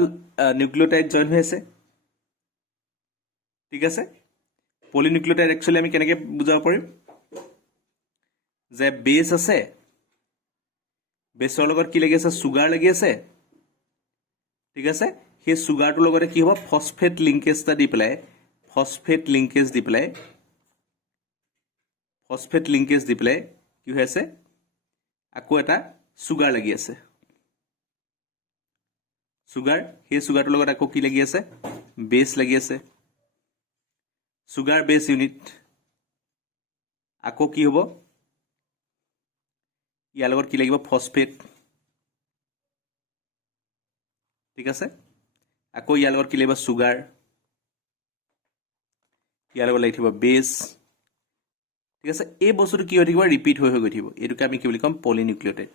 নিউক্লিওটাইড জয়েন হৈ আছে ঠিক আছে পলিনিউক্লিওটাইড একচুয়ালি আমি কেনেকৈ বুজাব পাৰিম যে বেস আছে বেসৰ লগত কি লাগি আছে সুগাৰ লাগি আছে ঠিক আছে সেই সুগাৰটোৰ লগতে কি হ'ব ফসফেট লিংকেজ দি পেলাই ফসফেট লিংকেজ দি পেলাই কি হৈ আছে আকৌ এটা সুগাৰ লাগি আছে সুগাৰ সেই সুগাৰটোৰ লগত আকৌ কি লাগি আছে বেস লাগি আছে সুগাৰ বেস ইউনিট আকৌ কি হ'ব ইয়াৰ লগত কি লাগিব ফসফেট ঠিক আছে আকৌ ইয়াৰ লগত কি লাগিব সুগাৰ ইয়াৰ লগত লাগিব বেস ঠিক আছে এই বস্তুটো কি হৈ থাকিব ৰিপিট হৈ গৈ থাকিব এটোকে আমি কি বুলি কম পলিনিউক্লিওটাইড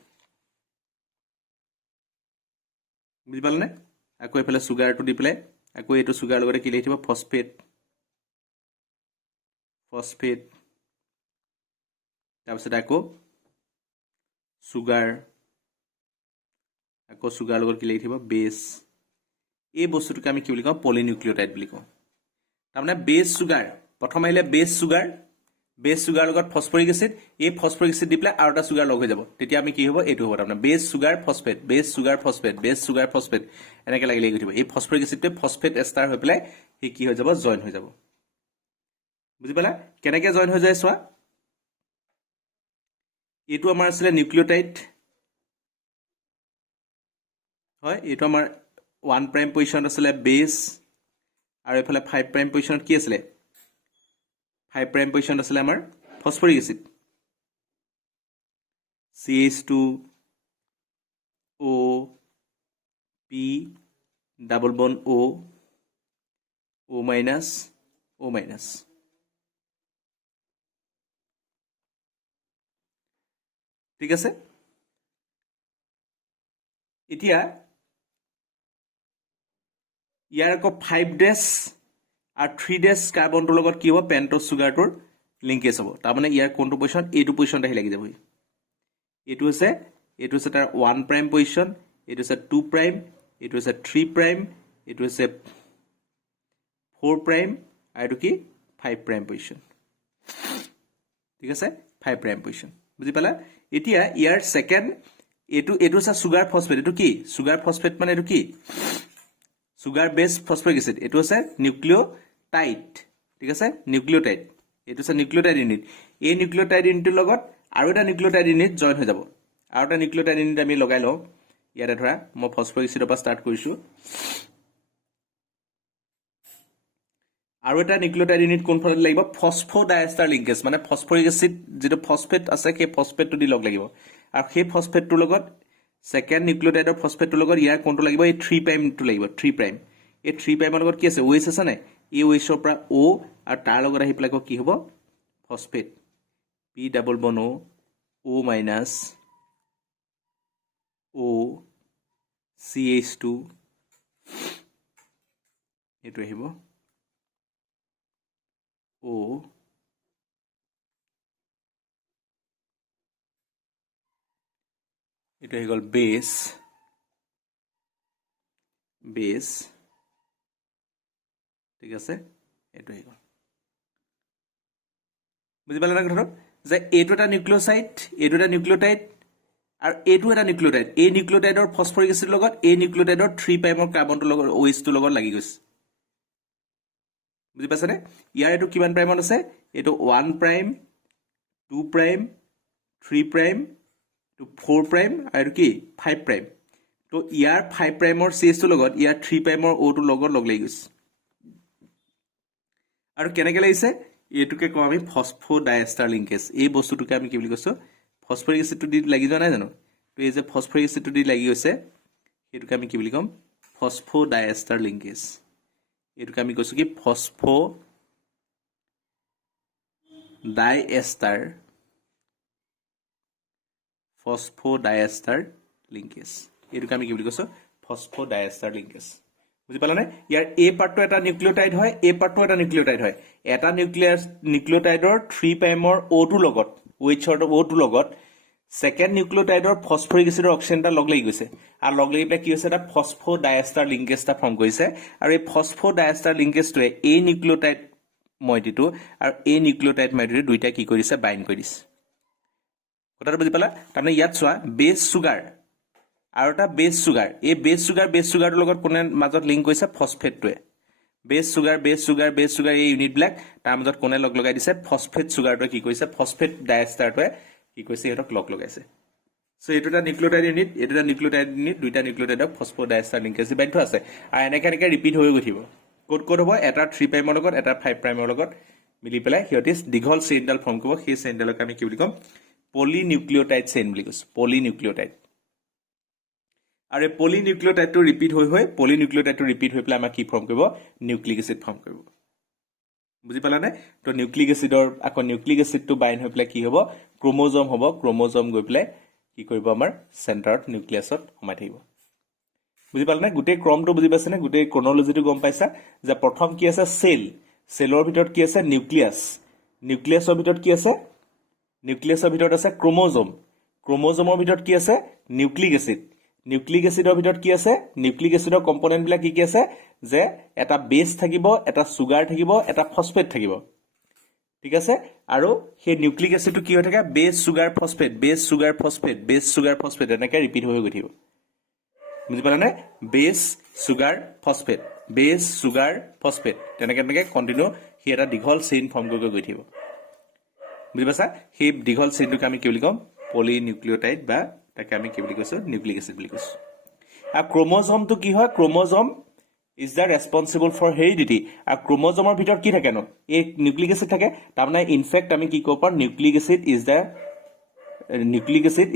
বুজি পালানে আকৌ এফালে সুগাৰটো দি পেলাই আকৌ এটো সুগাৰ লগতে কি লাগিব ফসফেট তাৰপিছত আকৌ সুগাৰ আকৌ সুগাৰ লগত কি লাগি থাকিব বেস এই বস্তুটোকে আমি কি বুলি কওঁ পলিনিউক্লিওটাইড বুলি কওঁ তাৰমানে বেস সুগাৰ প্ৰথম আহিলে বেস সুগাৰ লগত ফসফৰিক এসিড এই ফসফৰিক এসিড দি পেলাই আৰু এটা সুগাৰ লগ হৈ যাব তেতিয়া আমি কি হ'ব এটো হ'ব তাৰমানে বেস সুগাৰ ফসফেট এনেকৈ লাগি গৈ থাকিব এই ফসফৰিক এসিডটো ফসফেট এষ্টাৰ হৈ পেলাই হি কি হৈ যাব জয়েন হৈ যাব বুজি পালা কেনেকৈ জয়েন হৈ যায় চোৱা এটো আমাৰ আছিল নিউক্লিওটাইড হয় এটো আমাৰ 1 প্ৰাইম পজিশন আছিল বেস আৰু এফালে 5 প্ৰাইম পজিশনত কি আছিল 5 প্ৰাইম পজিশন আছিল আমাৰ phosphoric acid CH2O P double bond O O minus ঠিক আছে এতিয়া ইয়াৰ আকৌ 5 ডেছ আৰু 3 ডেছ কাৰ্বনটোৰ লগত কি হ'ব পেন্টোজ সুগাৰটোৰ লিংকেজ হ'ব তাৰমানে ইয়াৰ কোনটো পজিশন এইটো পজিশনত আহি লাগি যাব এইটো হৈছে তাৰ 1 প্ৰাইম পজিশন এইটো হৈছে 2 প্ৰাইম এইটো হৈছে 3 প্ৰাইম এইটো হৈছে 4 প্ৰাইম আৰু এইটো কি 5 প্ৰাইম পজিশন ঠিক আছে 5 প্ৰাইম পজিশন বুজি পালা এতিয়া ইয়াৰ সেকেন্ড এটো হৈছে সুগাৰ ফসফেট এটো কি সুগাৰ ফসফেট মানে এটো কি সুগাৰ বেস ফসফৰিক এসিড এটো আছে নিউক্লিওটাইড ঠিক আছে নিউক্লিওটাইড এটো আছে নিউক্লিওটাইড ইউনিট এই নিউক্লিওটাইড ইউনিটৰ লগত আৰু এটা নিউক্লিওটাইড ইউনিট জয়েন হৈ যাব আৰু এটা নিউক্লিওটাইড ইউনিট আমি লগাই লওঁ ইয়াতে ধৰা মই ফসফৰিক এসিডৰ পৰা ষ্টাৰ্ট কৰিছো আৰু এটা নিউক্লিওটাইড ইউনিট কোনফালে লাগিব ফসফোডাইএষ্টাৰ লিংকেজ মানে ফসফৰিক এসিড যেটো ফসফেট আছে সেই ফসফেটটো দি লগ লাগিব আৰু সেই ফসফেটটোৰ লগত সেকেন্ড নিউক্লিওটাইডৰ ফসফেটটোৰ লগত ইয়াৰ কোনটো লাগিব এই 3 প্ৰাইমটো লাগিব 3 প্ৰাইম এই 3 প্ৰাইমৰ লগত কি আছে OH আছে নাই এই OH ৰ পৰা O আৰু তাৰ লগত আহি পেলাই কি হ'ব phosphate P double bond O minus O CH2 এইটো আহিব O এইটো আহি গ'ল বেছ ঠিক আছে এইটো আহি গ'ল বুজি পালে না কথাটো যে এইটো এটা নিউক্লিওসাইড এইটো এটা নিউক্লিওটাইড আৰু এইটো এটা নিউক্লিওটাইড এই নিউক্লিওটাইডৰ ফসফৰিক এসিড লগত এই নিউক্লিওটাইডৰ 3 প্ৰাইমৰ কাৰ্বনটোৰ লগত OH টোৰ লগত লাগি গৈছে বুজি পাইছানে ইয়াৰ এইটো কিমান প্ৰাইমত আছে এইটো 1 prime 2 prime 3 prime to 4 prime আৰু কি 5 প্ৰাইম তো ইয়াৰ 5 প্ৰাইমৰ CH টোৰ লগত ইয়াৰ 3 প্ৰাইমৰ O টোৰ লগত লগ লাগি গৈছে আৰু কেনেকৈ লাগিছে এইটোকে কওঁ আমি ফসফোডাইএষ্টাৰ লিংকেজ এই বস্তুটোকে আমি কি বুলি কৈছো ফসফৰিক এসিডটো দি লাগি যোৱা নাই জানো তো এই যে ফসফৰিক এসিডটো দি লাগি গৈছে এইটোকে আমি কি বুলি কম ফসফোডাইএষ্টাৰ লিংকেজ এইটোকে আমি কৈছো কি ফসফোডাইএষ্টাৰ লিংকেজ এইটোকে আমি কি বুলি কৈছো ফসফোডাইএষ্টাৰ লিংকেজ বুজি পালা নে ইয়াৰ এ পাৰ্টটো এটা নিউক্লিওটাইড হয় এ পাৰ্টটো এটা নিউক্লিওটাইড হয় এটা নিউক্লিওটাইডৰ 3 প্ৰাইমৰ O টোৰ লগত OH ৰ O টোৰ লগত সেকেন্ড নিউক্লিওটাইডৰ ফসফৰিক এসিডৰ অক্সিজেন এটা লগ লাগি গৈছে আৰু লগ লাগি পেলাই কি হৈছে এটা ফসফোডাইএষ্টাৰ লিংকেজ এটা ফৰ্ম কৰিছে আৰু এই ফসফোডাইএষ্টাৰ লিংকেজটোৱে এই নিউক্লিওটাইড মইটিটো আৰু এই নিউক্লিওটাইড মইটিটো দুইটা কি কৰিছে বাইন্ড কৰি দিছে কথাটো বুজি পালা তাৰমানে ইয়াত চোৱা বেছ সুগাৰ আৰু এটা বেছ সুগাৰ এই বেছ সুগাৰটোৰ লগত কোনে মাজত লিংক কৰিছে ফসফেটটোৱে বেছ সুগাৰ এই ইউনিট ব্লাক তাৰ মাজত কোনে লগ লগাই দিছে ফসফেট সুগাৰটোৱে কি কৰিছে ফসফেট ডাইএষ্টাৰটোৱে কি কৰিছে ইহঁতক লগ লগাইছে সো এইটো এটা নিউক্লিওটাইড ইউনিট দুইটা নিউক্লিওটাইডক ফসফোডাইএষ্টাৰ লিংকেজ দি বাইন্ধ আছে আৰু এনেকৈ ৰিপিট হৈ গৈ থাকিব ক'ত হ'ব এটা 3 প্ৰাইমৰ লগত এটা 5 প্ৰাইমৰ লগত মিলি পেলাই সিহঁতে দীঘল চেইনডাল ফৰ্ম কৰিব সেই চেইনডালক আমি কি বুলি ক'ম পলিনিউক্লিওটাইড চেইন বুলি কৈছো পলিনিউক্লিওটাইড আৰু এই পলিনিউক্লিওটাইডটো ৰিপিট হৈ পেলাই আমাক কি ফৰ্ম কৰিব নিউক্লিক এসিড ফৰ্ম কৰিব বুজি পালানে তো নিউক্লিক এসিডৰ আকৌ নিউক্লিক এসিডটো বাইন্ড হৈ পেলাই কি হ'ব ক্ৰোমোজোম হ'ব ক্ৰোমোজোম গৈ পেলাই কি কৰিব আমাৰ চেণ্টাৰত নিউক্লিয়াছত সোমাই থাকিব বুজি পালানে গোটেই ক্ৰমটো বুজি পাইছানে গোটেই ক্ৰনলজিটো গম পাইছা যে প্ৰথম কি আছে সেলৰ ভিতৰত কি আছে নিউক্লিয়াছৰ ভিতৰত কি আছে নিউক্লিয়াছৰ ভিতৰত আছে ক্ৰোমোজোমৰ ভিতৰত কি আছে নিউক্লিক এসিডৰ ভিতৰত কি আছে নিউক্লিক এসিডৰ কম্পোনেন্ট বিলাক কি আছে যে এটা বেছ থাকিব এটা সুগাৰ থাকিব এটা ফসফেট থাকিব ঠিক আছে আৰু সেই নিউক্লিক এসিডটো কি হৈ থাকে বেছ সুগাৰ ফসফেট এনেকৈ ৰিপিট হৈ গৈ থাকিব বুজি পালানে বেছ সুগাৰ ফসফেট তেনেকৈ কন্টিনিউ সি এটা দীঘল চেইন ফৰ্ম কৰি গৈ থাকিব বুজি পাইছা সেই দীঘল চেইনটোকে আমি কি বুলি ক'ম পলিনিউক্লিওটাইড বা তাকে আমি কি বুলি কৈছো নিউক্লিক এসিড বুলি কৈছো আৰু ক্ৰোমোজোমটো কি হয় ক্ৰোমোজোম ইজ দ্য ৰেছপন্সিবল ফৰ হেৰিডিটি আৰু ক্ৰোমোজোমৰ ভিতৰত কি থাকে নো এই নিউক্লিক এসিড থাকে তাৰমানে ইনফেক্ট আমি কি ক'ব পাৰোঁ nucleic acid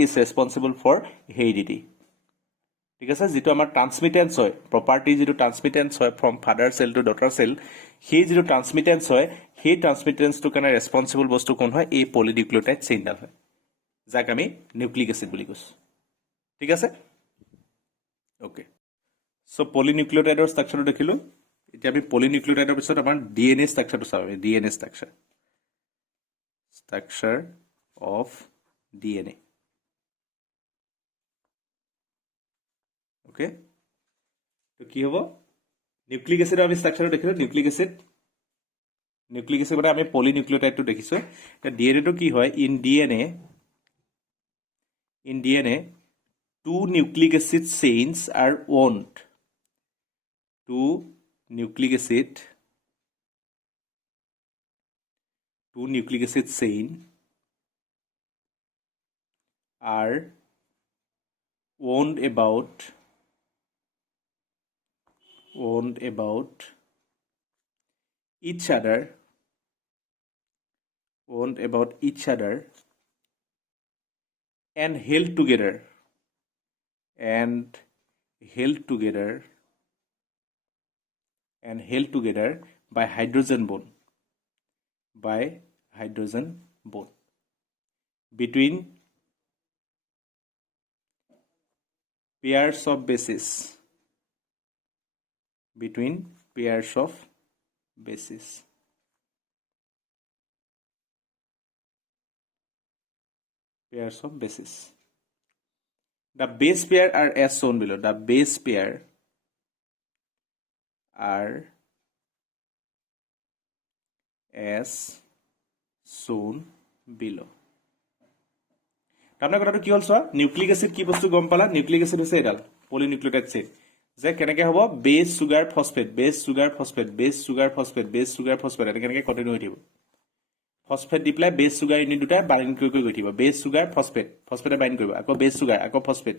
is ৰেছপন্সিবল for heredity ঠিক আছে যেটো আমাৰ ট্ৰান্সমিটেন্স হয় প্ৰপাৰ্টি যেটো ট্ৰান্সমিটেন্স হয় from father cell to daughter cell সেই যেটো ট্ৰান্সমিটেন্স হয় সেই ট্ৰান্সমিটেন্সটো কাৰণে ৰেছপন্সিবল বস্তু কোন হয় এই পলিনিউক্লিওটাইড চেইনডাল হয় যাক আমি নিউক্লিক এসিড বুলি কৈছো ঠিক আছে ওকে সো পলিনিউক্লিওটাইডৰ ষ্ট্ৰাকচাৰটো দেখিলো এতিয়া আমি পলিনিউক্লিওটাইডৰ পিছত আমাৰ ডিএনএ ষ্ট্ৰাকচাৰটো চাওঁ DNA structure of DNA okay তো কি হ'ব নিউক্লিক এসিডৰ আমি ষ্ট্ৰাকচাৰটো দেখিলো নিউক্লিক এসিড মানে আমি পলিনিউক্লিওটাইডটো দেখিছো এতিয়া ডিএনএটো কি হয় in DNA two nucleic acid chains are wound. Two nucleic acid chain are wound about each other and held together by hydrogen bond by hydrogen bond between pairs of bases between pairs of bases the base pair are as shown below the base pair are as shown below আপনার কথাটো কি হল সোয়া nucleic acid কি বস্তু গম পালা nucleic acid হচ্ছে এডাল polynucleotide chain যে কেনেকে হ'ব base sugar phosphate base sugar phosphate base sugar phosphate base sugar phosphate এটা কেনেকে কন্টিনিউ হৈ থাকিব ফসফেট দি পেলাই বেস সুগার ইউনিট দুটা বাইন্ড কৰি গৈ থাকিব বেস সুগাৰ ফসফেট ফসফেটে বাইন্ড কৰিব আকৌ বেস সুগার আকৌ ফসফেট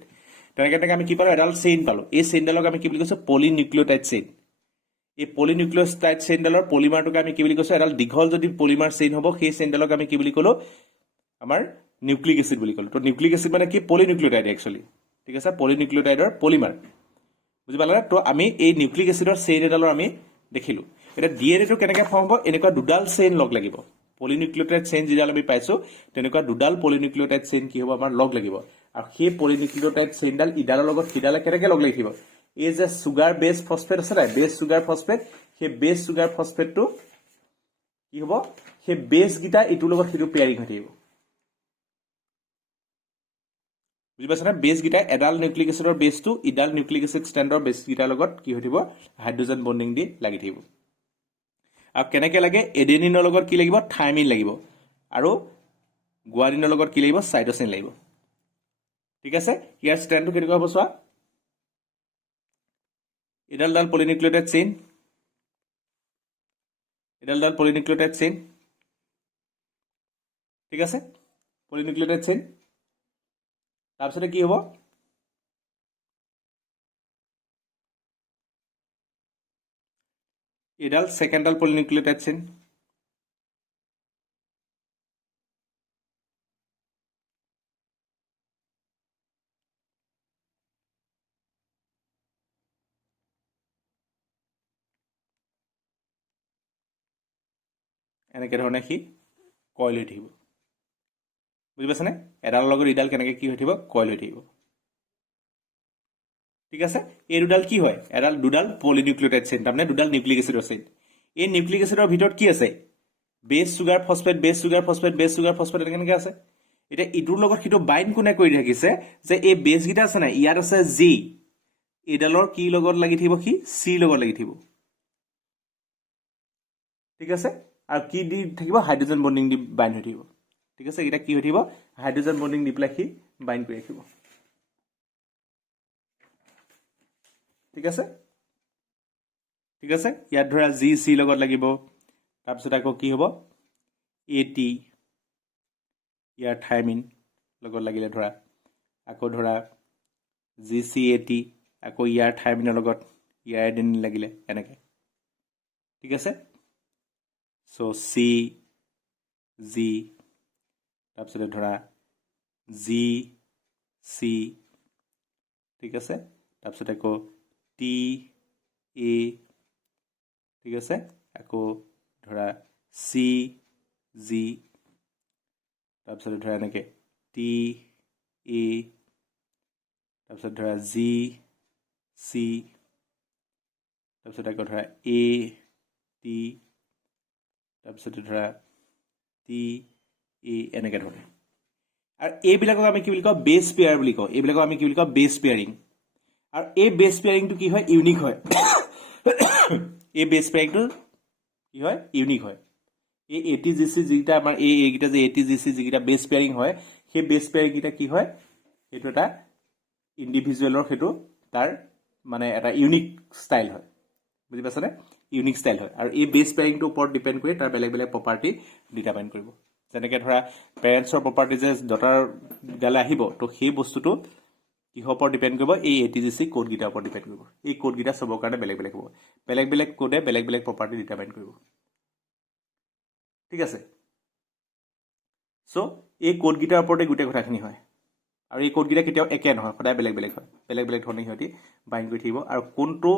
তেনেকে তেনেকে আমি কি পালো এডাল চেইন পালো এই চেইনডালক আমি কি বুলি কৈছো পলিনিউক্লিওটাইড চেইন এই পলিনিউক্লিওটাইড চেইনডালৰ পলিমাৰটোকে আমি কি বুলি কৈছো এডাল দীঘল যদি পলিমাৰ চেইন হ'ব সেই চেইনডালক আমি কি বুলি কলো আমাৰ নিউক্লিক এসিড বুলি কলো তো নিউক্লিক এসিড মানে কি পলিনিউক্লিওটাইড একচুয়ালি ঠিক আছে পলিনিউক্লিওটাইডৰ পলিমাৰ বুজি পালা তো আমি এই নিউক্লিক এসিডৰ চেইন এডালৰ আমি দেখিলো এটা ডিএনএ টো কেনেকৈ ফৰ্ম হ'ব এনেকুৱা দুডাল চেইন লগ লাগিব পলিনিউক্লিওটাইড চেইন যিডাল আমি পাইছো তেনেকুৱা দুডাল পলিনিউক্লিওটাইড চেইন কি হ'ব আমাৰ লগ লাগিব আৰু সেই পলিনিউক্লিওটাইড চেইনডাল ইডালৰ লগত সিডালে কেনেকৈ লগ লাগিব এই যে সুগাৰ বেস ফসফেট আছে না বেস সুগাৰ ফসফেট সেই বেস সুগাৰ ফসফেটটো কি হ'ব সেই বেস গিটা ইটোৰ লগত সিটো পেয়াৰিং হৈ থাকিব বুজি পাইছা না বেস গিটা এডাল নিউক্লিক এসিডৰ বেসটো ইডাল নিউক্লিক এসিড ষ্টেণ্ডৰ বেস গিটাৰ লগত কি হৈ থাকিব হাইড্ৰোজেন বন্ডিং দি লাগি থাকিব আৰু কেনেকৈ লাগে এডেনিনৰ লগত কি লাগিব থাইমিন লাগিব আৰু গুৱানিনৰ লগত কি লাগিব সাইটোসিন লাগিব ঠিক আছে ইয়াৰ ষ্টেণ্ডটো কেনেকুৱা হ'ব চোৱা এডাল পলিনিউক্লিওটাইড চেইন এডাল পলিনিউক্লিওটাইড চেইন ঠিক আছে পলিনিউক্লিওটাইড চেইন তাৰপিছতে কি হ'ব এডাল সেকেন্ডাল পলিনিউক্লিওটাইড চেইন এনেকে ধৰণে সি কইল হৈ থাকিব বুজি পাইছানে এডালৰ লগত ইডাল কেনেকৈ কি হৈ থাকিব কইল হৈ থাকিব ঠিক আছে এই দুডাল কি হয় এডাল দুডাল পলিনিউক্লিওটাইড চেইন তাৰমানে দুডাল নিউক্লিক এসিডৰ চেইন এই নিউক্লিক এসিডৰ ভিতৰত কি আছে base sugar phosphate base sugar phosphate base sugar phosphate এটা কেনেকৈ আছে এটা ইটোৰ লগত সিটো বাইন্ড কোনে কৰি ৰাখিছে যে এই বেস গিটা আছে না ইয়াত আছে জি এডালৰ কি লগত লাগি থাকিব কি সি লগত লাগি থাকিব ঠিক আছে আৰু কি দি থাকিব হাইড্ৰোজেন বন্ডিং দি বাইন্ড হৈ থাকিব ঠিক আছে এটা কি হৈ থাকিব হাইড্ৰোজেন বন্ডিং দি পেলাই সি বাইন্ড কৰি ৰাখিব ঠিক আছে ইয়াত ধৰা জি সি লগত লাগিব তাৰপিছত আকৌ কি হ'ব এটি ইয়াৰ থাইমিন লগত লাগিলে ধৰা আকৌ ধৰা জি সি এটি আকৌ ইয়াৰ থাইমিনৰ লগত ইয়াৰ এডেনিন লাগিলে এনেকৈ ঠিক আছে সো সি জি তাৰপিছতে ধৰা জি সি ঠিক আছে তাৰপিছতে আকৌ টি এ ঠিক আছে আকৌ ধৰা সি জি তাৰপিছতে ধৰা এনেকৈ টি এ তাৰপিছত ধৰা জি সি তাৰপিছত আকৌ ধৰা এ টি তাৰপিছতে ধৰা টি এ এনেকৈ ধৰণে আৰু এইবিলাকক আমি কি বুলি কওঁ বেছ পেয়াৰ বুলি কওঁ এইবিলাকক আমি কি বুলি কওঁ বেছ পেয়াৰিং আৰু এই বেছ পেয়াৰিংটো কি হয় ইউনিক হয় এই বেছ পেয়াৰিংটো কি হয় ইউনিক হয় এই এটিজিচি যিকেইটা আমাৰ এইকেইটা যে এটিজিচি যিকেইটা বেছ পেয়াৰিং হয় সেই বেছ পেয়াৰিংকেইটা কি হয় সেইটো এটা ইণ্ডিভিজুৱেলৰ সেইটো তাৰ মানে এটা ইউনিক ষ্টাইল হয় বুজি পাইছানে ইউনিক ষ্টাইল হয় আৰু এই বেছ পেয়াৰিংটোৰ ওপৰত ডিপেণ্ড কৰি তাৰ বেলেগ বেলেগ প্ৰপাৰ্টি ডিটাৰমাইন কৰিব যেনেকৈ ধৰা পেৰেণ্টছৰ প্ৰপাৰ্টি যে ডটাৰ গালে আহিব তো সেই বস্তুটো কিহৰ ওপৰত ডিপেণ্ড কৰিব এই এটিজিচি কোডকেইটাৰ ওপৰত ডিপেণ্ড কৰিব এই কোডকেইটা চবৰ কাৰণে বেলেগ বেলেগ হ'ব বেলেগ বেলেগ কোডে বেলেগ বেলেগ প্ৰপাৰ্টি ডিটাৰমাইন কৰিব ঠিক আছে চ' এই কোডকেইটাৰ ওপৰতে গোটেই কথাখিনি হয় আৰু এই কোডকেইটা কেতিয়াও একে নহয় সদায় বেলেগ বেলেগ হয় বেলেগ বেলেগ ধৰণে সিহঁতি বাইণ্ড কৰি থাকিব আৰু কোনটো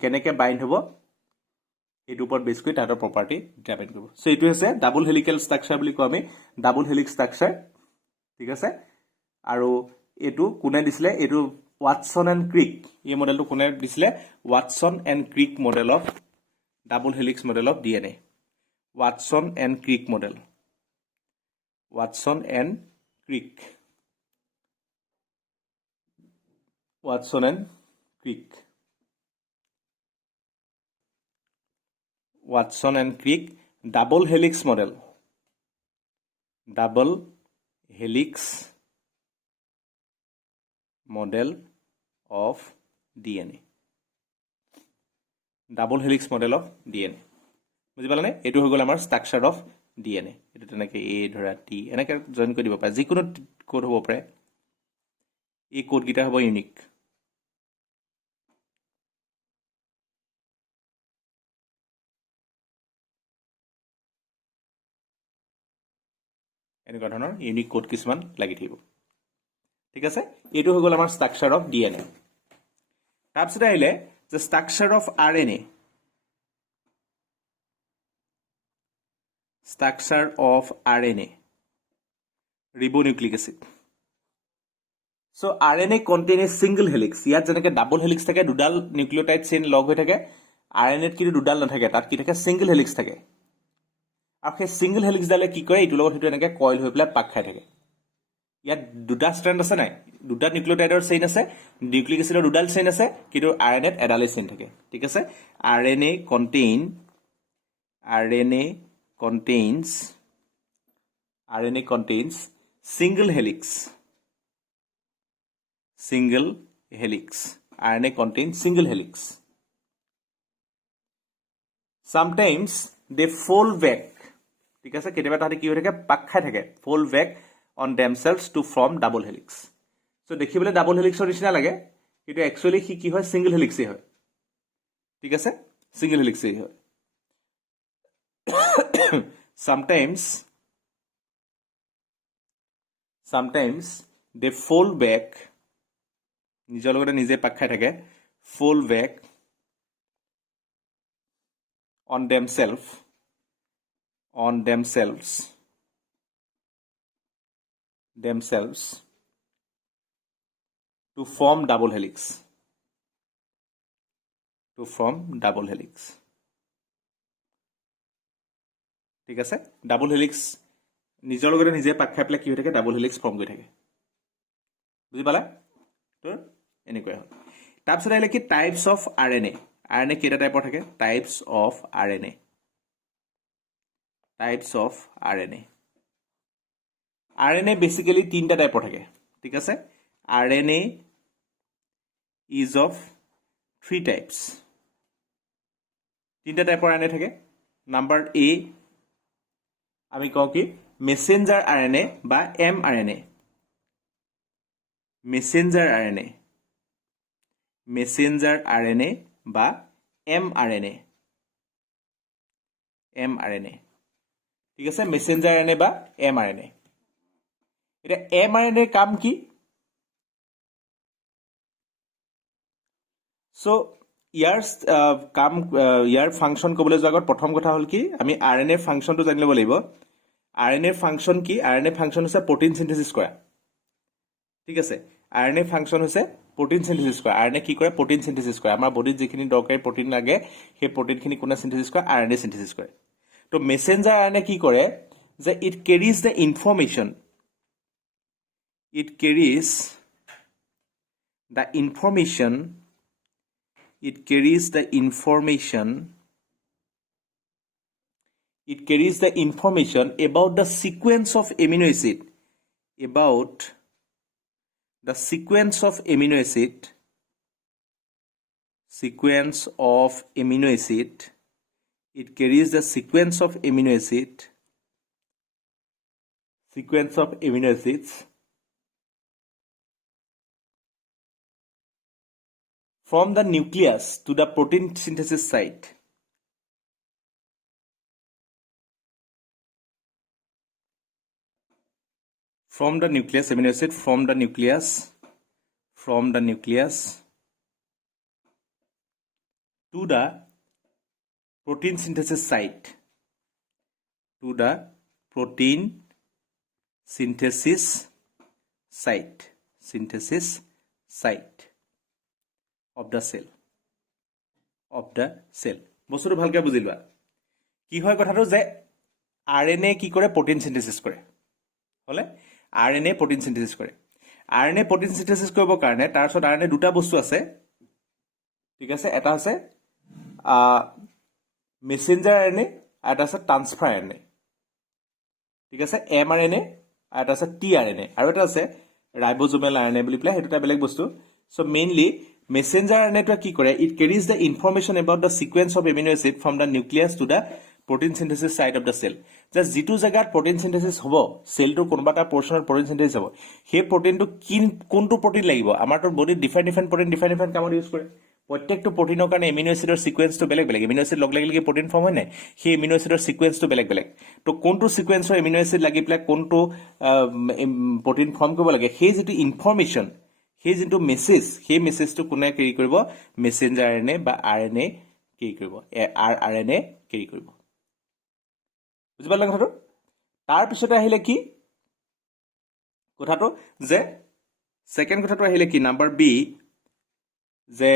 কেনেকৈ বাইণ্ড হ'ব এইটোৰ ওপৰত বেছ কৰি তাহাঁতৰ প্ৰপাৰ্টি ডিটাৰমাইন কৰিব সো এইটো হৈছে ডাবল হেলিকেল ষ্ট্ৰাকচাৰ বুলি কওঁ আমি ডাবল হেলিক্স ষ্ট্ৰাকচাৰ ঠিক আছে আৰু এইটো কোনে দিছিলে এইটো ৱাটছন এণ্ড ক্ৰিক এই মডেলটো কোনে দিছিলে Watson and Crick model of double helix model of DNA Watson and Crick model Watson and Crick Watson and Crick Watson and Crick double helix model of DNA double helix model of DNA বুজি পালানে এটো হৈ গল আমাৰ structure of DNA এটো তেনেকে A ধৰা T এনেকে join কৰি দিব পাৰে যিকোনো কোড হ'ব পাৰে এই কোড গিটা হ'ব ইউনিক এনেকুৱা ধৰণৰ ইউনিক কোড কিছুমান লাগি থাকিব ঠিক আছে এইটো হৈ গল আমাৰ স্ট্ৰাকচাৰ অফ DNA তাৰপিছত আহিলে যে structure of RNA structure of RNA ribonucleic acid so RNA contain a single helix ইয়াত যেনেকে ডাবল হেলিক্স থাকে দুডাল নিউক্লিওটাইড চেইন লগ হৈ থাকে RNA ত কিন্তু দুডাল নাথাকে তাত কি থাকে সিঙ্গল হেলিক্স থাকে আৰু সেই সিঙ্গল হেলিক্স ডালে কি কৰে ইটো লগত হেতু এনেকে কইল হৈ পেলাই পাক খাই থাকে ইয়াত দুটা স্ট্ৰেন্ড আছে নাই দুটা নিউক্লিওটাইডৰ চেইন আছে নিউক্লিক এসিডৰ দুডাল চেইন আছে কিন্তু RNA ত এডালে চেইন থাকে ঠিক আছে RNA contains single helix RNA contains single helix sometimes they fold back ঠিক আছে কেতিয়াবা তাতে কি হৈ থাকে পাক খাই থাকে fold back on themselves to form double helix so দেখিবলৈ ডাবল হেলিক্সৰ নিচিনা লাগে কিন্তু একচুয়ালি কি হয় সিঙ্গল হেলিক্সই হয় ঠিক আছে সিঙ্গল হেলিক্সই হয় sometimes they fold back নিজৰ লগতে নিজে পাক খাই থাকে fold back on themselves to form double helix ঠিক আছে ডাবল হেলিক্স নিজৰ লগতে নিজে পাক খাই পেলাই কি হৈ থাকে ডাবল হেলিক্স ফৰ্ম কৰি থাকে বুজি পালা তো এনেকৈ হয় তাৰপিছত আহিলে কি টাইপস অফ RNA কেইটা টাইপৰ থাকে টাইপস অফ RNA বেসিক্যালি তিনটা টাইপৰ থাকে ঠিক আছে RNA is of three types তিনটা টাইপৰ RNA থাকে নাম্বাৰ A আমি কওঁ কি মেসেঞ্জাৰ RNA বা mRNA মেসেঞ্জাৰ RNA বা mRNA ঠিক আছে মেসেঞ্জাৰ RNA বা mRNA এটা mRNA কাম কি সো ইয়াৰ ফাংশন কবলৈ যোৱাৰ আগত প্ৰথম কথা হল কি আমি RNA ফাংশনটো জানি ল'ব লাগিব RNA ফাংশন কি RNA ফাংশন হৈছে প্ৰটিন সিনথেসিস কৰা ঠিক আছে RNA ফাংশন হৈছে প্ৰটিন সিনথেসিস কৰা RNA কি কৰে প্ৰটিন সিনথেসিস কৰে আমাৰ বডিত যিখিনি দৰকাৰী প্ৰটিন লাগে সেই প্ৰটিনখিনি কোনে সিনথেসিস কৰে RNA সিনথেসিস কৰে তো মেসেঞ্জাৰ RNA কি কৰে যে it carries the information It carries the information about the sequence of amino acid it carries the sequence of amino acids from the nucleus to the protein synthesis site from the nucleus amino acid from the nucleus to the protein synthesis site, to the protein synthesis site of the cell. বস্তুটো ভালকে বুজি লোৱা কি হয় কথাটো যে RNA কি কৰে protein synthesis কৰে হলে RNA protein synthesis কৰে RNA protein synthesis কৰিবৰ কাৰণে তাৰ পিছত RNA দুটা বস্তু আছে ঠিক আছে এটা আছে messenger RNA আৰু এটা আছে transfer RNA ঠিক আছে mRNA আৰু এটা আছে tRNA আৰু এটা আছে ribosomal RNA বুলি প্লে হেতুটা বেলেগ বস্তু so mainly messenger RNA to কি কৰে it carries the information about the sequence of amino acid from the nucleus to the protein synthesis site of the cell just যেটো জায়গাত protein synthesis হ'ব cell টোৰ কোনবাটা portionৰ protein synthesis হ'ব সেই protein টো কোনটো protein লাগিব আমাৰটো body different protein different কামত ইউজ কৰে প্ৰত্যেকটো প্ৰটিনৰ কাৰণে এমিনো এসিডৰ সিকোয়েন্সটো বেলেগ বেলেগ এমিনো এসিড লগ লাগিলে প্ৰটিন ফৰ্ম হয় নাই সেই এমিনো এসিডৰ সিকোয়েন্সটো বেলেগ বেলেগ তো কোনটো সিকোয়েন্সৰ এমিনো এসিড লাগি প্লে কোনটো প্ৰটিন ফৰ্ম কৰিব লাগে সেই যেটো ইনফৰমেশন সেই যেটো মেসেজ সেই মেসেজটো কোনে কেৰি কৰিব মেসেঞ্জাৰ আৰএনএ বা আৰএনএ কেৰি কৰিব আৰএনএ কেৰি কৰিব বুজি পালে কথাটো তাৰ পিছতে আহিলে কি কথাটো যে সেকেন্ড কথাটো আহিলে কি নাম্বাৰ বি যে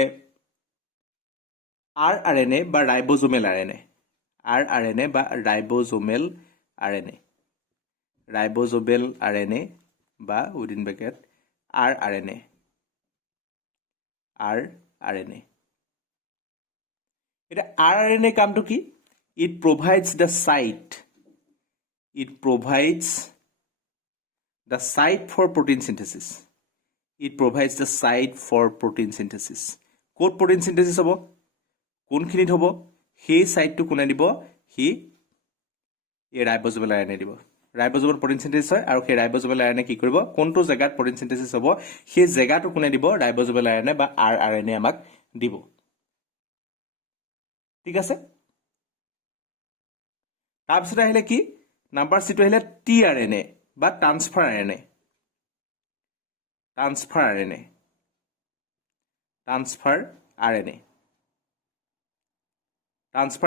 rRNA বা ribosomal RNA rRNA বা ribosomal RNA বা within bracket rRNA এটা rRNA কামটো কি it provides the site for protein synthesis ক'ত protein synthesis হ'ব কোনখিনিত হ'ব সেই সাইটটো কোনে দিব হি এই রাইবোজোমাল আৰএনএ দিব ৰাইবোজোমাল প্ৰটিন সিনথেসিস হয় আৰু সেই ৰাইবোজোমাল আৰএনএ কি কৰিব কোনটো জায়গাত প্ৰটিন সিনথেসিস হ'ব সেই জায়গাটো কোনে দিব ৰাইবোজোমাল আৰএনএ বা আৰআৰএনএ আমাক দিব ঠিক আছে তাৰপিছত আহিলে কি নাম্বাৰ সি টো আহিলে টিআৰএনএ বা ট্ৰান্সফাৰ আৰএনএ ট্ৰান্সফাৰ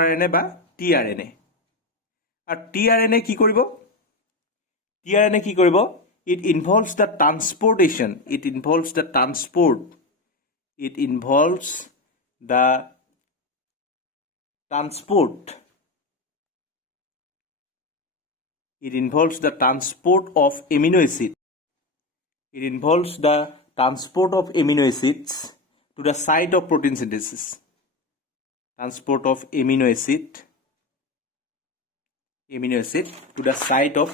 RNA বা tRNA আৰু tRNA কি কৰিব it involves the transportation it involves the transport of amino acids to the site of protein synthesis transport of amino acid to the site of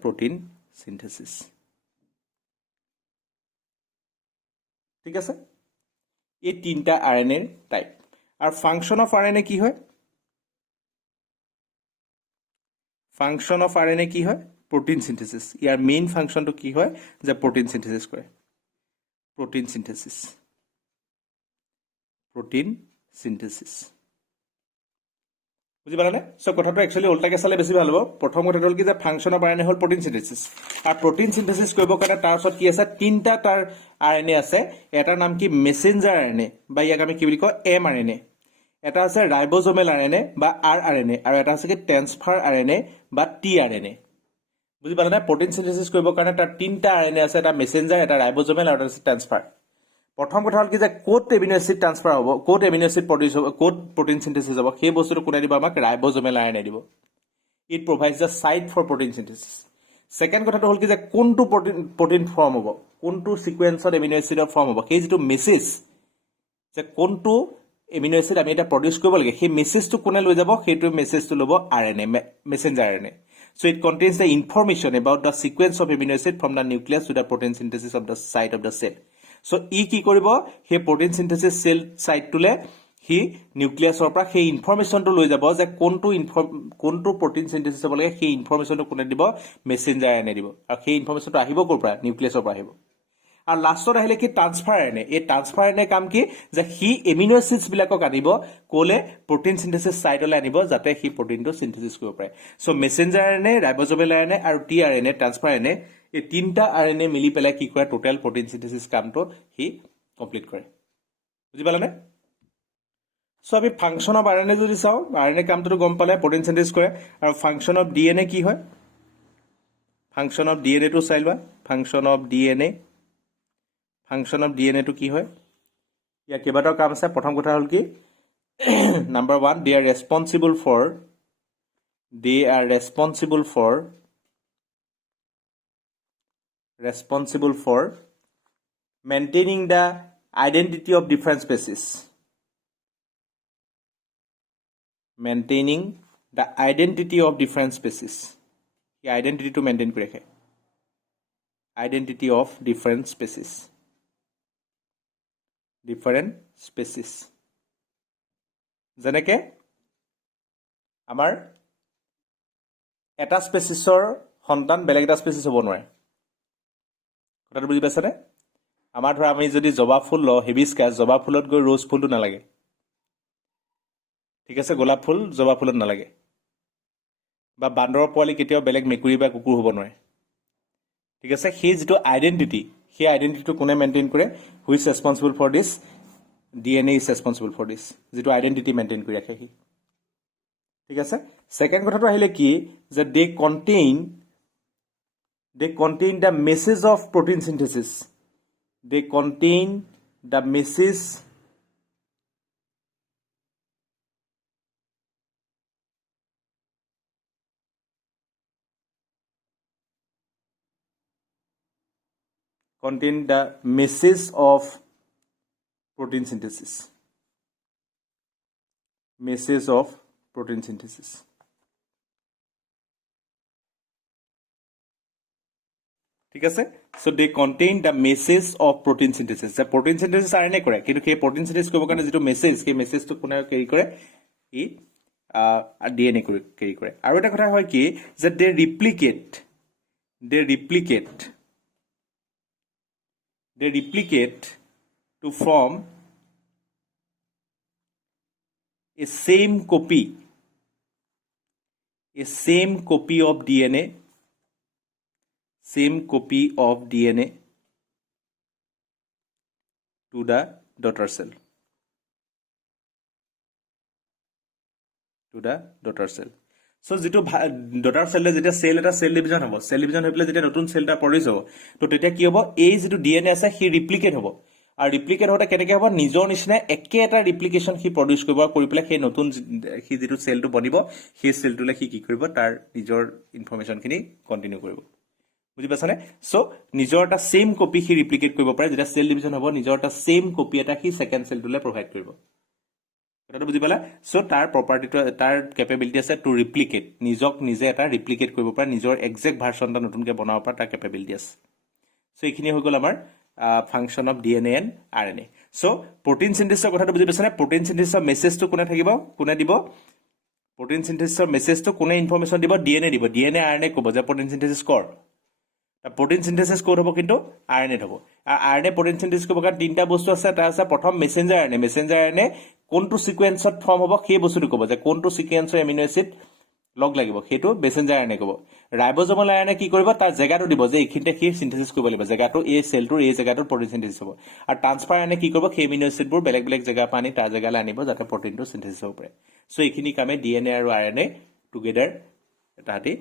protein synthesis ঠিক আছে এই তিনটা RNA এর type আর function of RNA কি হয় function of RNA কি হয় protein synthesis ইয়াৰ মেইন ফাংশনটো কি হয় যে protein synthesis কৰে protein synthesis বুজি পালানে সো কথাটো একচুয়ালি উল্টাকে চালে বেছি ভাল হ'ব প্ৰথম কথাটো হ'ল কি যে ফাংশন অফ RNA হ'ল protein synthesis আৰু protein synthesis কৰিব কাৰণে তাৰ ওচৰত কি আছে তিনটা তাৰ RNA আছে এটাৰ নাম কি মেসেঞ্জাৰ RNA বা ইয়াক আমি কি বুলি কওঁ mRNA এটা আছে রাইবোজোমাল RNA বা rRNA আৰু এটা আছে কি ট্ৰান্সফাৰ RNA বা tRNA বুজি পালা না প্ৰটিন সিনথেসিস কৰিবৰ কাৰণে তাৰ তিনটা RNA আছে এটা মেসেঞ্জাৰ এটা ৰাইবোজোমাল আৰু এটা আছে ট্ৰান্সফাৰ প্ৰথম কথা হ'ল কি যে কোড এমিনো এসিড ট্ৰান্সফাৰ হ'ব কোড এমিনো এসিড প্ৰডিউস হ'ব কোড প্ৰটিন সিনথেসিস হ'ব সেই বস্তুটো কোনে দিব আমাক ৰাইবোজোমাল RNA দিব it provides the site for protein synthesis second কথাটো হ'ল কি যে কোনটো প্ৰটিন ফৰ্ম হ'ব কোনটো সিকোয়েন্সত এমিনো এসিডৰ ফৰ্ম হ'ব সেই যেটো মেসেজ যে কোনটো এমিনো এসিড আমি এটা প্ৰডিউস কৰিব লাগে সেই মেসেজটো কোনে লৈ যাব সেইটো মেসেজটো লব RNA মেসেঞ্জাৰ RNA so it contains the information about the sequence of amino acid from the nucleus to the protein synthesis of the site of the cell so ই কি কৰিব সেই protein synthesis cell site টুলে হি নিউক্লিয়াছৰ পৰা সেই ইনফৰমেশনটো লৈ যাব যে কোনটো protein synthesis হ'ব লাগে সেই ইনফৰমেশনটো কোনে দিব মেসেঞ্জাৰ RNA দিব আৰু সেই ইনফৰমেশনটো আহিব কৰ পৰা নিউক্লিয়াছৰ পৰা আহিব আৰু লাষ্টত আহিলে কি ট্ৰান্সফাৰ আৰএনএ এই ট্ৰান্সফাৰ আৰএনএ কাম কি যে সি এমিনো এচিডছ বিলাকক আনিব কোলে প্ৰটিন সিনথেসিস সাইটলৈ আনিব যাতে সি প্ৰটিনটো সিনথেসিস কৰিব পাৰে সো মেসেঞ্জাৰ আৰএনএ ৰাইবোজোমেল আৰএনএ আৰু টি আৰএনএ ট্ৰান্সফাৰ আৰএনএ এই তিনটা আৰএনএ মিলি পেলাই কি কৰে টোটাল প্ৰটিন সিনথেসিস কামটো সি কমপ্লিট কৰে বুজি পালানে সো আমি ফাংশন অফ আৰএনএ যদি চাও আৰএনএ কামটো গম পালে প্ৰটিন সিনথেসিস কৰে আৰু ফাংশন অফ ডিএনএ কি হয় ফাংশন অফ ডিএনএ টো চাই লোৱা ফাংশন অফ ডিএনএ টো কি হয় ইয়াৰ কেইবাটাও কাম আছে প্ৰথম কথা হল কি number 1 they are responsible for maintaining the identity of different species এই আইডেন্টিটি টো মেইনটেইন কৰি ৰাখে identity of different species যেনেকে আমাৰ এটা স্পেচিছৰ সন্তান বেলেগ এটা স্পেচিছ হ'ব নোৱাৰে কথাটো বুজি পাইছানে আমাৰ ধৰা আমি যদি জবা ফুল ল হিবিস্কাছ জবা ফুলত গৈ ৰ'জ ফুলটো নালাগে ঠিক আছে গোলাপ ফুল জবা ফুলত নালাগে বা বান্দৰৰ পোৱালি কেতিয়াও বেলেগ মেকুৰী বা কুকুৰ হ'ব নোৱাৰে ঠিক আছে সেই যেটো আইডেন্টিটি সেই আইডেন্টিটিটো কোনে মেইনটেইন কৰে who is responsible for this DNA is responsible for this যেটো আইডেন্টিটি মেইনটেইন কৰি ৰাখে সি ঠিক আছে সেকেন্ড কথাটো আহিলে কি যে দে contain the message of protein synthesis they contain the message of protein synthesis ঠিক আছে so they contain the message of protein synthesis যে প্ৰটিন সিনথেসিস আৰএনএ কৰে কিন্তু সেই প্ৰটিন সিনথেসিস কৰিব কাৰণে যেটো মেসেজ সেই মেসেজটো কোনে কেৰি কৰে ই ডিএনএ কেৰি কৰে আৰু এটা কথা হয় কি যে দে ৰিপ্লিকেট to form a same copy of DNA to the daughter cell so যেটো ডটাৰ সেল যেতিয়া সেল এটা সেল ডিভিজন হ'ব সেল ডিভিজন হৈ পেলাই যেতিয়া নতুন সেল এটা প্ৰডিউস হ'ব তো তেতিয়া কি হ'ব এই যেটো ডিএনএ আছে হি ৰিপ্লিকেট হ'ব আৰু ৰিপ্লিকেট হওঁতে কেনেকৈ হ'ব নিজৰ নিচিনা একে এটা ৰিপ্লিকেশন হি প্ৰডিউস কৰিব কৰি পেলাই সেই নতুন হি যেটো সেলটো বনিব সেই সেলটোলে হি কি কৰিব তাৰ নিজৰ ইনফৰমেশনখিনি কন্টিনিউ কৰিব বুজি পাছানে সো নিজৰ এটা সেম কপি হি ৰিপ্লিকেট কৰিব পাৰে যেতিয়া সেল ডিভিজন হ'ব নিজৰ এটা সেম কপি এটা হি সেকেন্ড সেলটোলে প্ৰভাইড কৰিব কথাটো বুজি পালা সো তাৰ প্ৰপাৰ্টিটো তাৰ কেপেবিলিটি আছে টু ৰিপ্লিকেট নিজক নিজে এটা ৰিপ্লিকেট কৰিব পাৰে নিজৰ এক্সাক্ট ভাৰ্সন এটা নতুনকৈ বনাব পাৰে তাৰ কেপেবিলিটি আছে সো এইখিনি হৈ গ'ল আমাৰ function of DNA and RNA so protein সিনথেসিসৰ কথাটো বুজি পাছানে প্ৰটিন সিনথেসিসৰ মেসেজটো কোনে থাকিব কোনে দিব প্ৰটিন সিনথেসিসৰ মেসেজটো কোনে ইনফৰমেশন দিব ডিএনএ আৰএনএ ক'ব যে প্ৰটিন সিনথেসিস কৰ প্ৰটিন সিনথেসিস কোড হ'ব কিন্তু আৰএনএ হ'ব আৰএনএ প্ৰটিন সিনথেসিস কৰিব কাৰণে তিনটা বস্তু আছে এটা আছে প্ৰথম মেসেঞ্জাৰ আৰএনএ কোনটো সিকুৱেন্সত ফৰ্ম হ'ব সেই বস্তুটো ক'ব যে কোনটো সিকুৱেন্সৰ এমিনো এসিড লগ লাগিব সেইটো মেসেঞ্জাৰ আৰএনএ ক'ব ৰাইবোজোমাল আৰএনএ কি কৰিব তাৰ জেগাটো দিব যে এইখিনিতে কি সিনথেসিস কৰিব লাগিব জেগাটো এই সেলটোৰ এই জেগাটোৰ প্ৰটিন সিনথেসিস হ'ব আৰু ট্ৰান্সফাৰ আৰএনএ কি কৰিব সেই এমিনো এসিডবোৰ বেলেগ বেলেগ জেগা পানি তাৰ জেগালৈ আনিব যাতে প্ৰটিনটো সিনথেসিস হ'ব পাৰে সো এইখিনি কামে ডিএনএ আৰু আৰএনএ টুগেদাৰ তাহাঁতি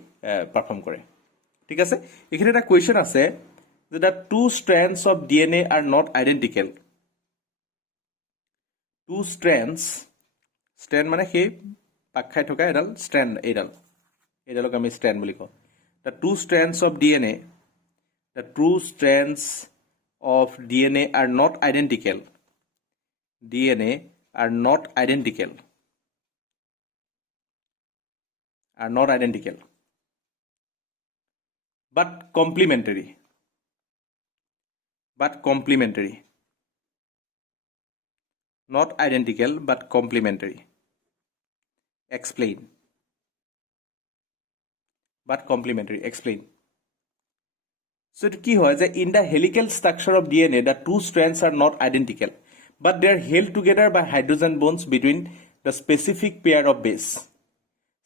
পাৰফৰ্ম কৰে ঠিক আছে এখানে একটা কোয়েশ্চন আছে যে the two strands of DNA are not identical two strands strand মানে সেই পাক খাই থকা এডাল strand এডালক আমি strand বুলি কওঁ the two strands of DNA are not identical but complementary not identical but complementary explain So it কি হয় যে in the helical structure of DNA the two strands are not identical but they are held together by hydrogen bonds between the specific pair of base.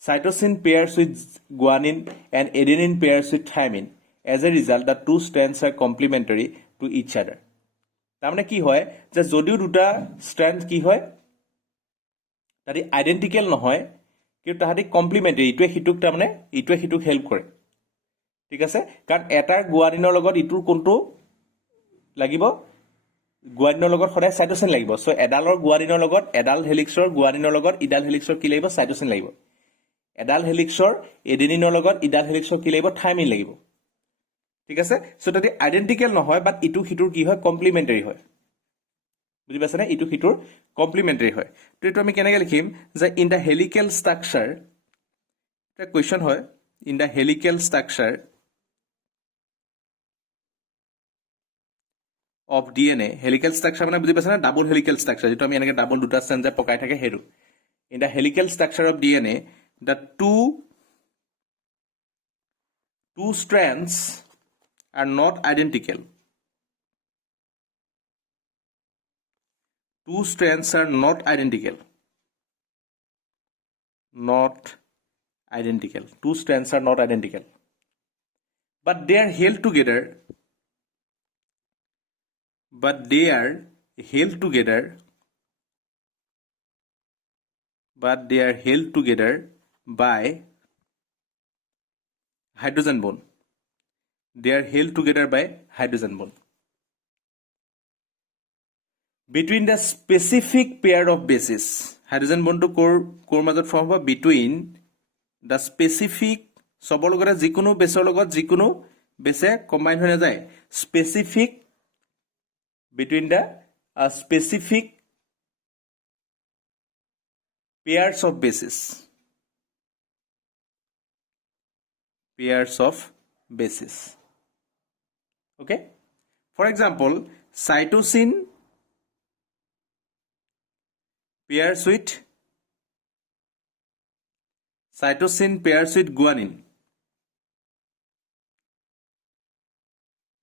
Cytosine pairs with guanine and adenine pairs with thymine. As a result the two strands are complementary to each other. তাৰমানে কি হয় যে যদিও দুটা স্ট্ৰেণ্ড কি হয় তাহাঁতি identical নহয় কিন্তু তাহাঁতি কমপ্লিমেণ্টাৰী ইটোৱে সিটোক তাৰমানে ইটোৱে সিটোক হেল্প কৰে ঠিক আছে কাৰণ এটাৰ গুৱানিনৰ লগত ইটোৰ কোনটো লাগিব গুৱানিনৰ লগত সদায় সাইটোচিন লাগিব সো এডালৰ গুৱানিনৰ লগত এডাল হেলিক্সৰ গুৱানিনৰ লগত ইডাল হেলিক্সৰ কি লাগিব সাইটোচিন লাগিব এডাল হেলিক্সৰ এডেনিনৰ লগত ইডাল হেলিক্সৰ কি লাগিব থাইমিন লাগিব ঠিক আছে সো তাতে আইডেন্টিকেল নহয় বাট ইটো হিটোৰ কি হয় কমপ্লিমেন্টাৰী হয় বুজি পাইছানে ইটো হিটোৰ কমপ্লিমেন্টাৰী হয় তো এটো আমি কেনেকৈ লিখিম যে ইন দা হেলিকেল ষ্ট্ৰাকচাৰ এটা কোৱেশ্চন হয় in the helical structure of DNA helical structure মানে বুজি পাইছানে ডাবল হেলিকেল ষ্ট্ৰাকচাৰ যেটো আমি এনেকৈ ডাবল দুটা ষ্ট্ৰেণ্ড যে পকাই থাকে here in the helical structure of DNA the two strands are not identical. Two strands are not identical. Not identical. Two strands are not identical. But they are held together. But they are held together. But they are held together by hydrogen bond. They are held together by hydrogen bond. Between the specific pair of bases, hydrogen bond to core মাজত form হ'ব between the specific সবৰ লগতে যিকোনো বেছৰ লগত যিকোনো বেছে combine হৈ নাযায় specific between the specific pairs of bases. Pairs of bases. Okay? For example, cytosine pairs with guanine.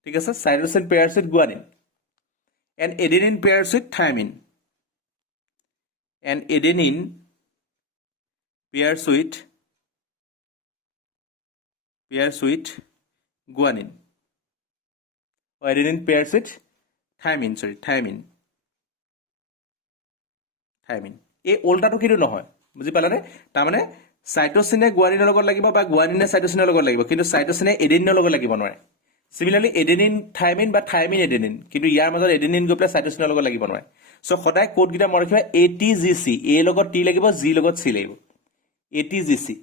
ঠিক আছে cytosine pairs with guanine. And adenine pairs with thymine. And adenine pairs with guanine. Or adenine pairs with thymine. এই উল্টাটো কিটো নহয় বুজি পালানে তাৰমানে সাইটোসিনে গুৱানিনৰ লগত লাগিব বা গুৱানিনে সাইটোসিনৰ লগত লাগিব কিন্তু সাইটোসিনে এডেনিনৰ লগত লাগিব নোৱাৰে সিমিলাৰলি এডেনিন থাইমিন বা থাইমিন এডেনিন কিন্তু ইয়াৰ মাজত এডেনিন গৈ পেলাই সাইটোসিনৰ লগত লাগিব নোৱাৰে সো সদায় কোড গিটা মন ৰাখিবা এটিজিসি এ লগত টি লাগিব জি লগত সি লাগিব এটিজিসি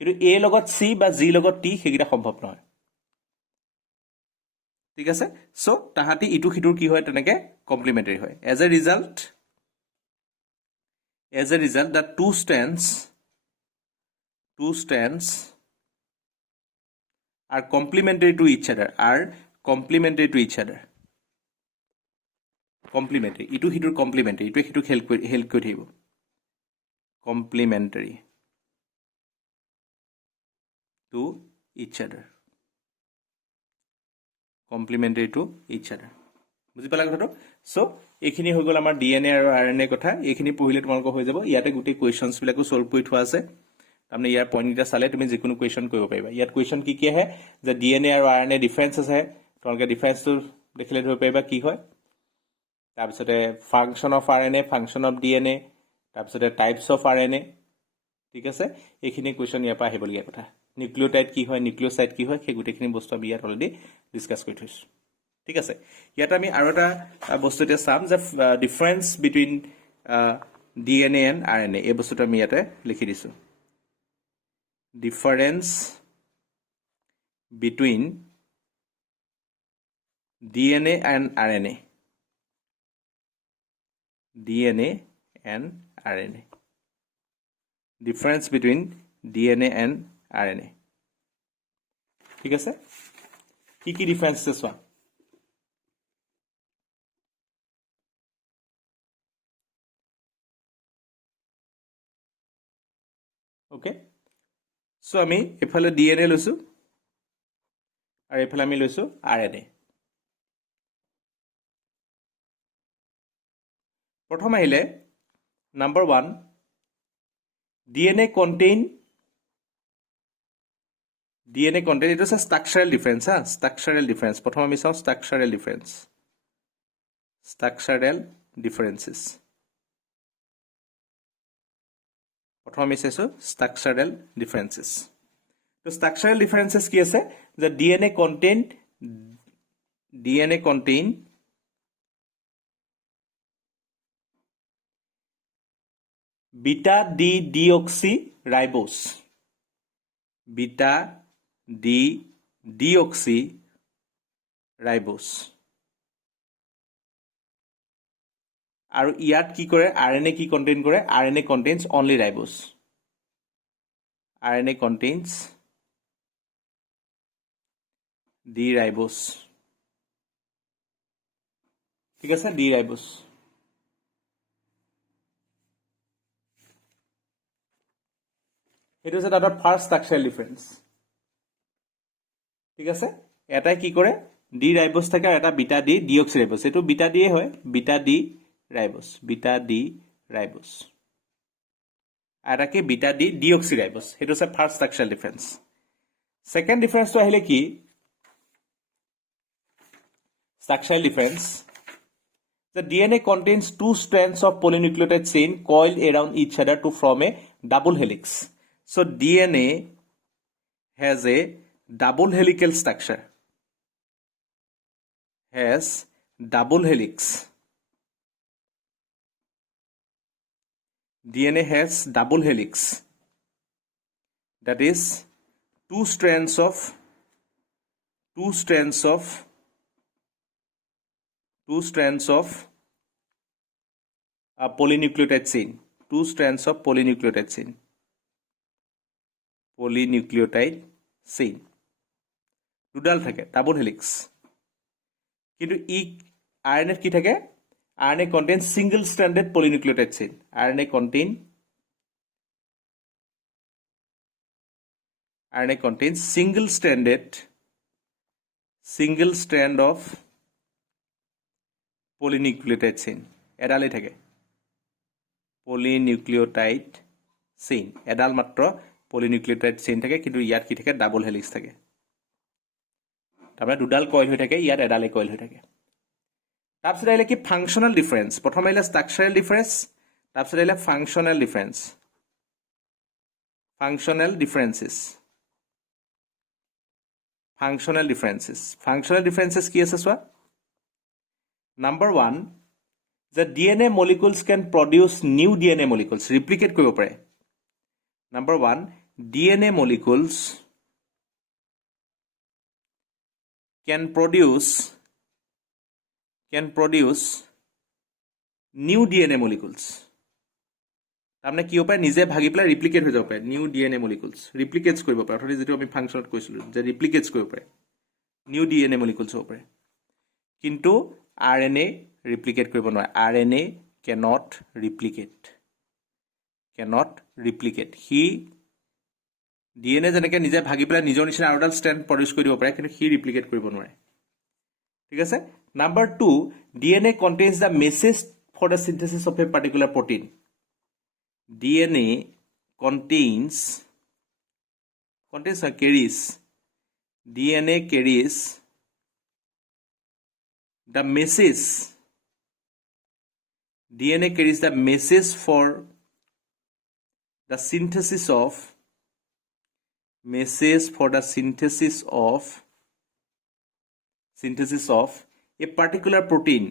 কিন্তু এ লগত সি বা জি লগত টি হেগিটা সম্ভৱ নহয় ঠিক আছে সো তাহাতি ইটো হিটোৰ কি হয় তেনেকে কমপ্লিমেন্টাৰী হয় as a result the two strands are complementary to each other complementary ইটো হিটোৰ complementary ইটো হিটোক হেল্প কৰি থাকিব complementary to each other বুজি পালা কথাটো সো এইখিনি হৈ গল আমাৰ ডিএনএ আৰু আৰএনএ কথা এইখিনি পঢ়িলে তোমালোকৰ হৈ যাব ইয়াতে গুটি কোৱেশ্চনছ বিলাকো সলভ কৰি থোৱা আছে তাৰমানে ইয়াৰ পইণ্ট এটা চালে তুমি যিকোনো কোৱেশ্চন কৰিব পাৰিবা ইয়াত কোৱেশ্চন কি আহে যে ডিএনএ আৰু আৰএনএ ডিফাৰেন্স আছে তোমালোকে ডিফাৰেন্সটো দেখিলে ধৰিব পাৰিবা কি হয় তাৰপিছতে function of RNA function of DNA তাৰপিছতে টাইপছ অফ আৰএনএ ঠিক আছে এইখিনি কোৱেশ্চন ইয়াৰ পৰা আহিবলগীয়া কথা নিউক্লিওটাইড কি হয় নিউক্লিওসাইড কি হয় সেই গোটেইখিনি বস্তু আমি ইয়াত অলৰেডি ডিসকাস কৰি থৈছো ঠিক আছে ইয়াত আমি আৰু এটা বস্তু এটা চাম যে difference between DNA and RNA এই বস্তুটো আমি ইয়াতে লিখি দিছো difference between DNA and RNA difference between DNA and RNA ঠিক আছে কি কি ডিফাৰেন্স আছে চোৱা ওকে সো আমি এফালে ডিএনএ লৈছো আৰু এইফালে আমি লৈছো RNA প্ৰথম আহিলে number 1 DNA contain it is a structural difference structural difference প্ৰথম আমি চাও structural differences প্ৰথম আমি চাইছো structural differences তো structural differences কি আছে যে DNA contain beta D deoxyribose beta D deoxyribose আৰু ইয়াত কি কৰে RNA কি contain কৰে RNA contains only ribose RNA contains D ribose ঠিক আছে D ribose এটা হচ্ছে তাদের ফার্স্ট স্ট্রাকচারাল ডিফারেন্স ঠিক আছে এটাই কি করে ডি রাইবোজ থাকে আর এটা বিটা ডি ডিঅক্সিরাইবোজ এটো বিটা ডি হয় বিটা ডি রাইবোজ আর এটাকে বিটা ডি ডিঅক্সিরাইবোজ এটা হচ্ছে first structural difference second difference তো আহিলে কি structural difference The DNA contains two strands of polynucleotide chain coiled around each other to form a double helix. So DNA has a double helical structure. Has double helix. DNA has double helix. That is two strands of polynucleotide chain. Two strands of polynucleotide chain. দুডাল থাকে double helix কিন্তু ই RNA কি থাকে RNA contains single stranded polynucleotide chain RNA contains single strand of polynucleotide chain এডালই থাকে polynucleotide chain এডাল মাত্ৰ polynucleotide chain থাকে কিন্তু ইয়াত কি থাকে ডাবল হেলিক্স থাকে তাৰমানে দুডাল কয়েল হৈ থাকে ইয়াত এডালে কয়েল হৈ থাকে তাৰপিছত আহিলে কি ফাংশনাল ডিফাৰেন্স প্ৰথম আহিলে স্ট্ৰাকচাৰাল ডিফাৰেন্স তাৰপিছত আহিলে ফাংশনাল ডিফাৰেন্সেস কি আছে চোৱা Number 1, the DNA molecules can produce new DNA molecules, replicate কৰিব পাৰে. Number 1, DNA molecules can produce new DNA molecules. তাৰমানে কি হ'ব পাৰে নিজে ভাগি পেলাই ৰিপ্লিকেট হৈ যাব পাৰে নিউ DNA molecules, replicates কৰিব পাৰে অথনি যেটো আমি ফাংশনত কৈছিলো যে replicates কৰিব পাৰে নিউ DNA molecules হ'ব পাৰে কিন্তু RNA replicate কৰিব নোৱাৰে RNA cannot replicate হি DNA যেনেকৈ নিজে ভাগি পেলাই নিজৰ নিচিনা আৰডাল ষ্ট্ৰেণ্ড প্ৰডিউস কৰিব পাৰে কিন্তু হি ৰিপ্লিকেট কৰিব নোৱাৰে ঠিক আছে number 2 DNA contains the message for the synthesis of a particular protein DNA carries the message DNA carries the message for the synthesis of a particular protein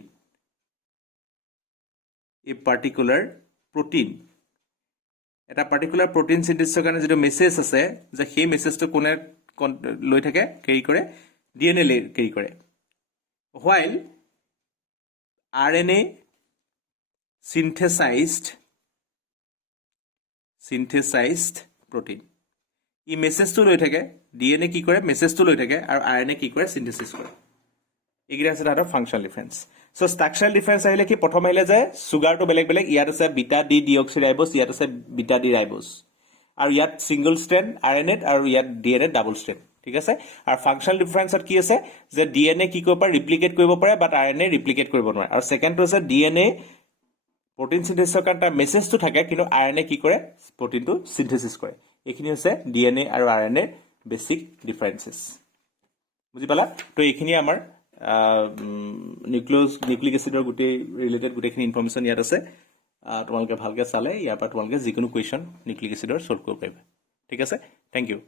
এটা particular protein synthesis কাৰণে যেটো মেসেজ আছে যে সেই মেসেজটো কোনে লৈ থাকে carry কৰে DNA কেৰি কৰে while RNA synthesized protein ই মেসেজটো লৈ থাকে DNA কি কৰে মেসেজটো লৈ থাকে আৰু RNA কি কৰে সিনথেসিস কৰে এগিৰা আছে তাৰ ফাংশনাল ডিফাৰেন্স সো স্ট্ৰাকচাৰাল ডিফাৰেন্স আহিলে কি প্ৰথম আহিলে যে সুগাৰটো বেলেগ বেলেগ ইয়াত আছে বিটা ডি ডিঅক্সিৰাইবোজ ইয়াত আছে বিটা ডি ৰাইবোজ আৰু ইয়াত সিঙ্গল স্ট্ৰেন্ড RNA আৰু ইয়াত DNA ডাবল স্ট্ৰেন্ড ঠিক আছে আৰু ফাংচনেল ডিফাৰেন্সত কি আছে যে ডিএনএ কি কৰিব পাৰে ৰিপ্লিকেট কৰিব পাৰে বাট আৰএনএ ৰিপ্লিকেট কৰিব নোৱাৰে আৰু সেকেন্ডটো আছে ডিএনএ প্ৰটিন সিনথেসিসৰ কাৰণে তাৰ মেছেজটো থাকে কিন্তু আৰএনএ কি কৰে প্ৰটিনটো সিনথেসিস কৰে এইখিনি হৈছে ডিএনএ আৰু আৰএনএ বেসিক ডিফাৰেন্সেস বুজি পালা তো এইখিনি আমাৰ নিউক্লিক এসিডৰ গোটেই ৰিলেটেড গোটেইখিনি ইনফৰমেশন ইয়াত আছে তোমালোকে ভালকে চালে ইয়াৰ পৰা তোমালোকে যিকোনো কোৱেশ্চন নিউক্লিক এসিডৰ সলভ কৰিব পাৰিবা ঠিক আছে থ্যাংক ইউ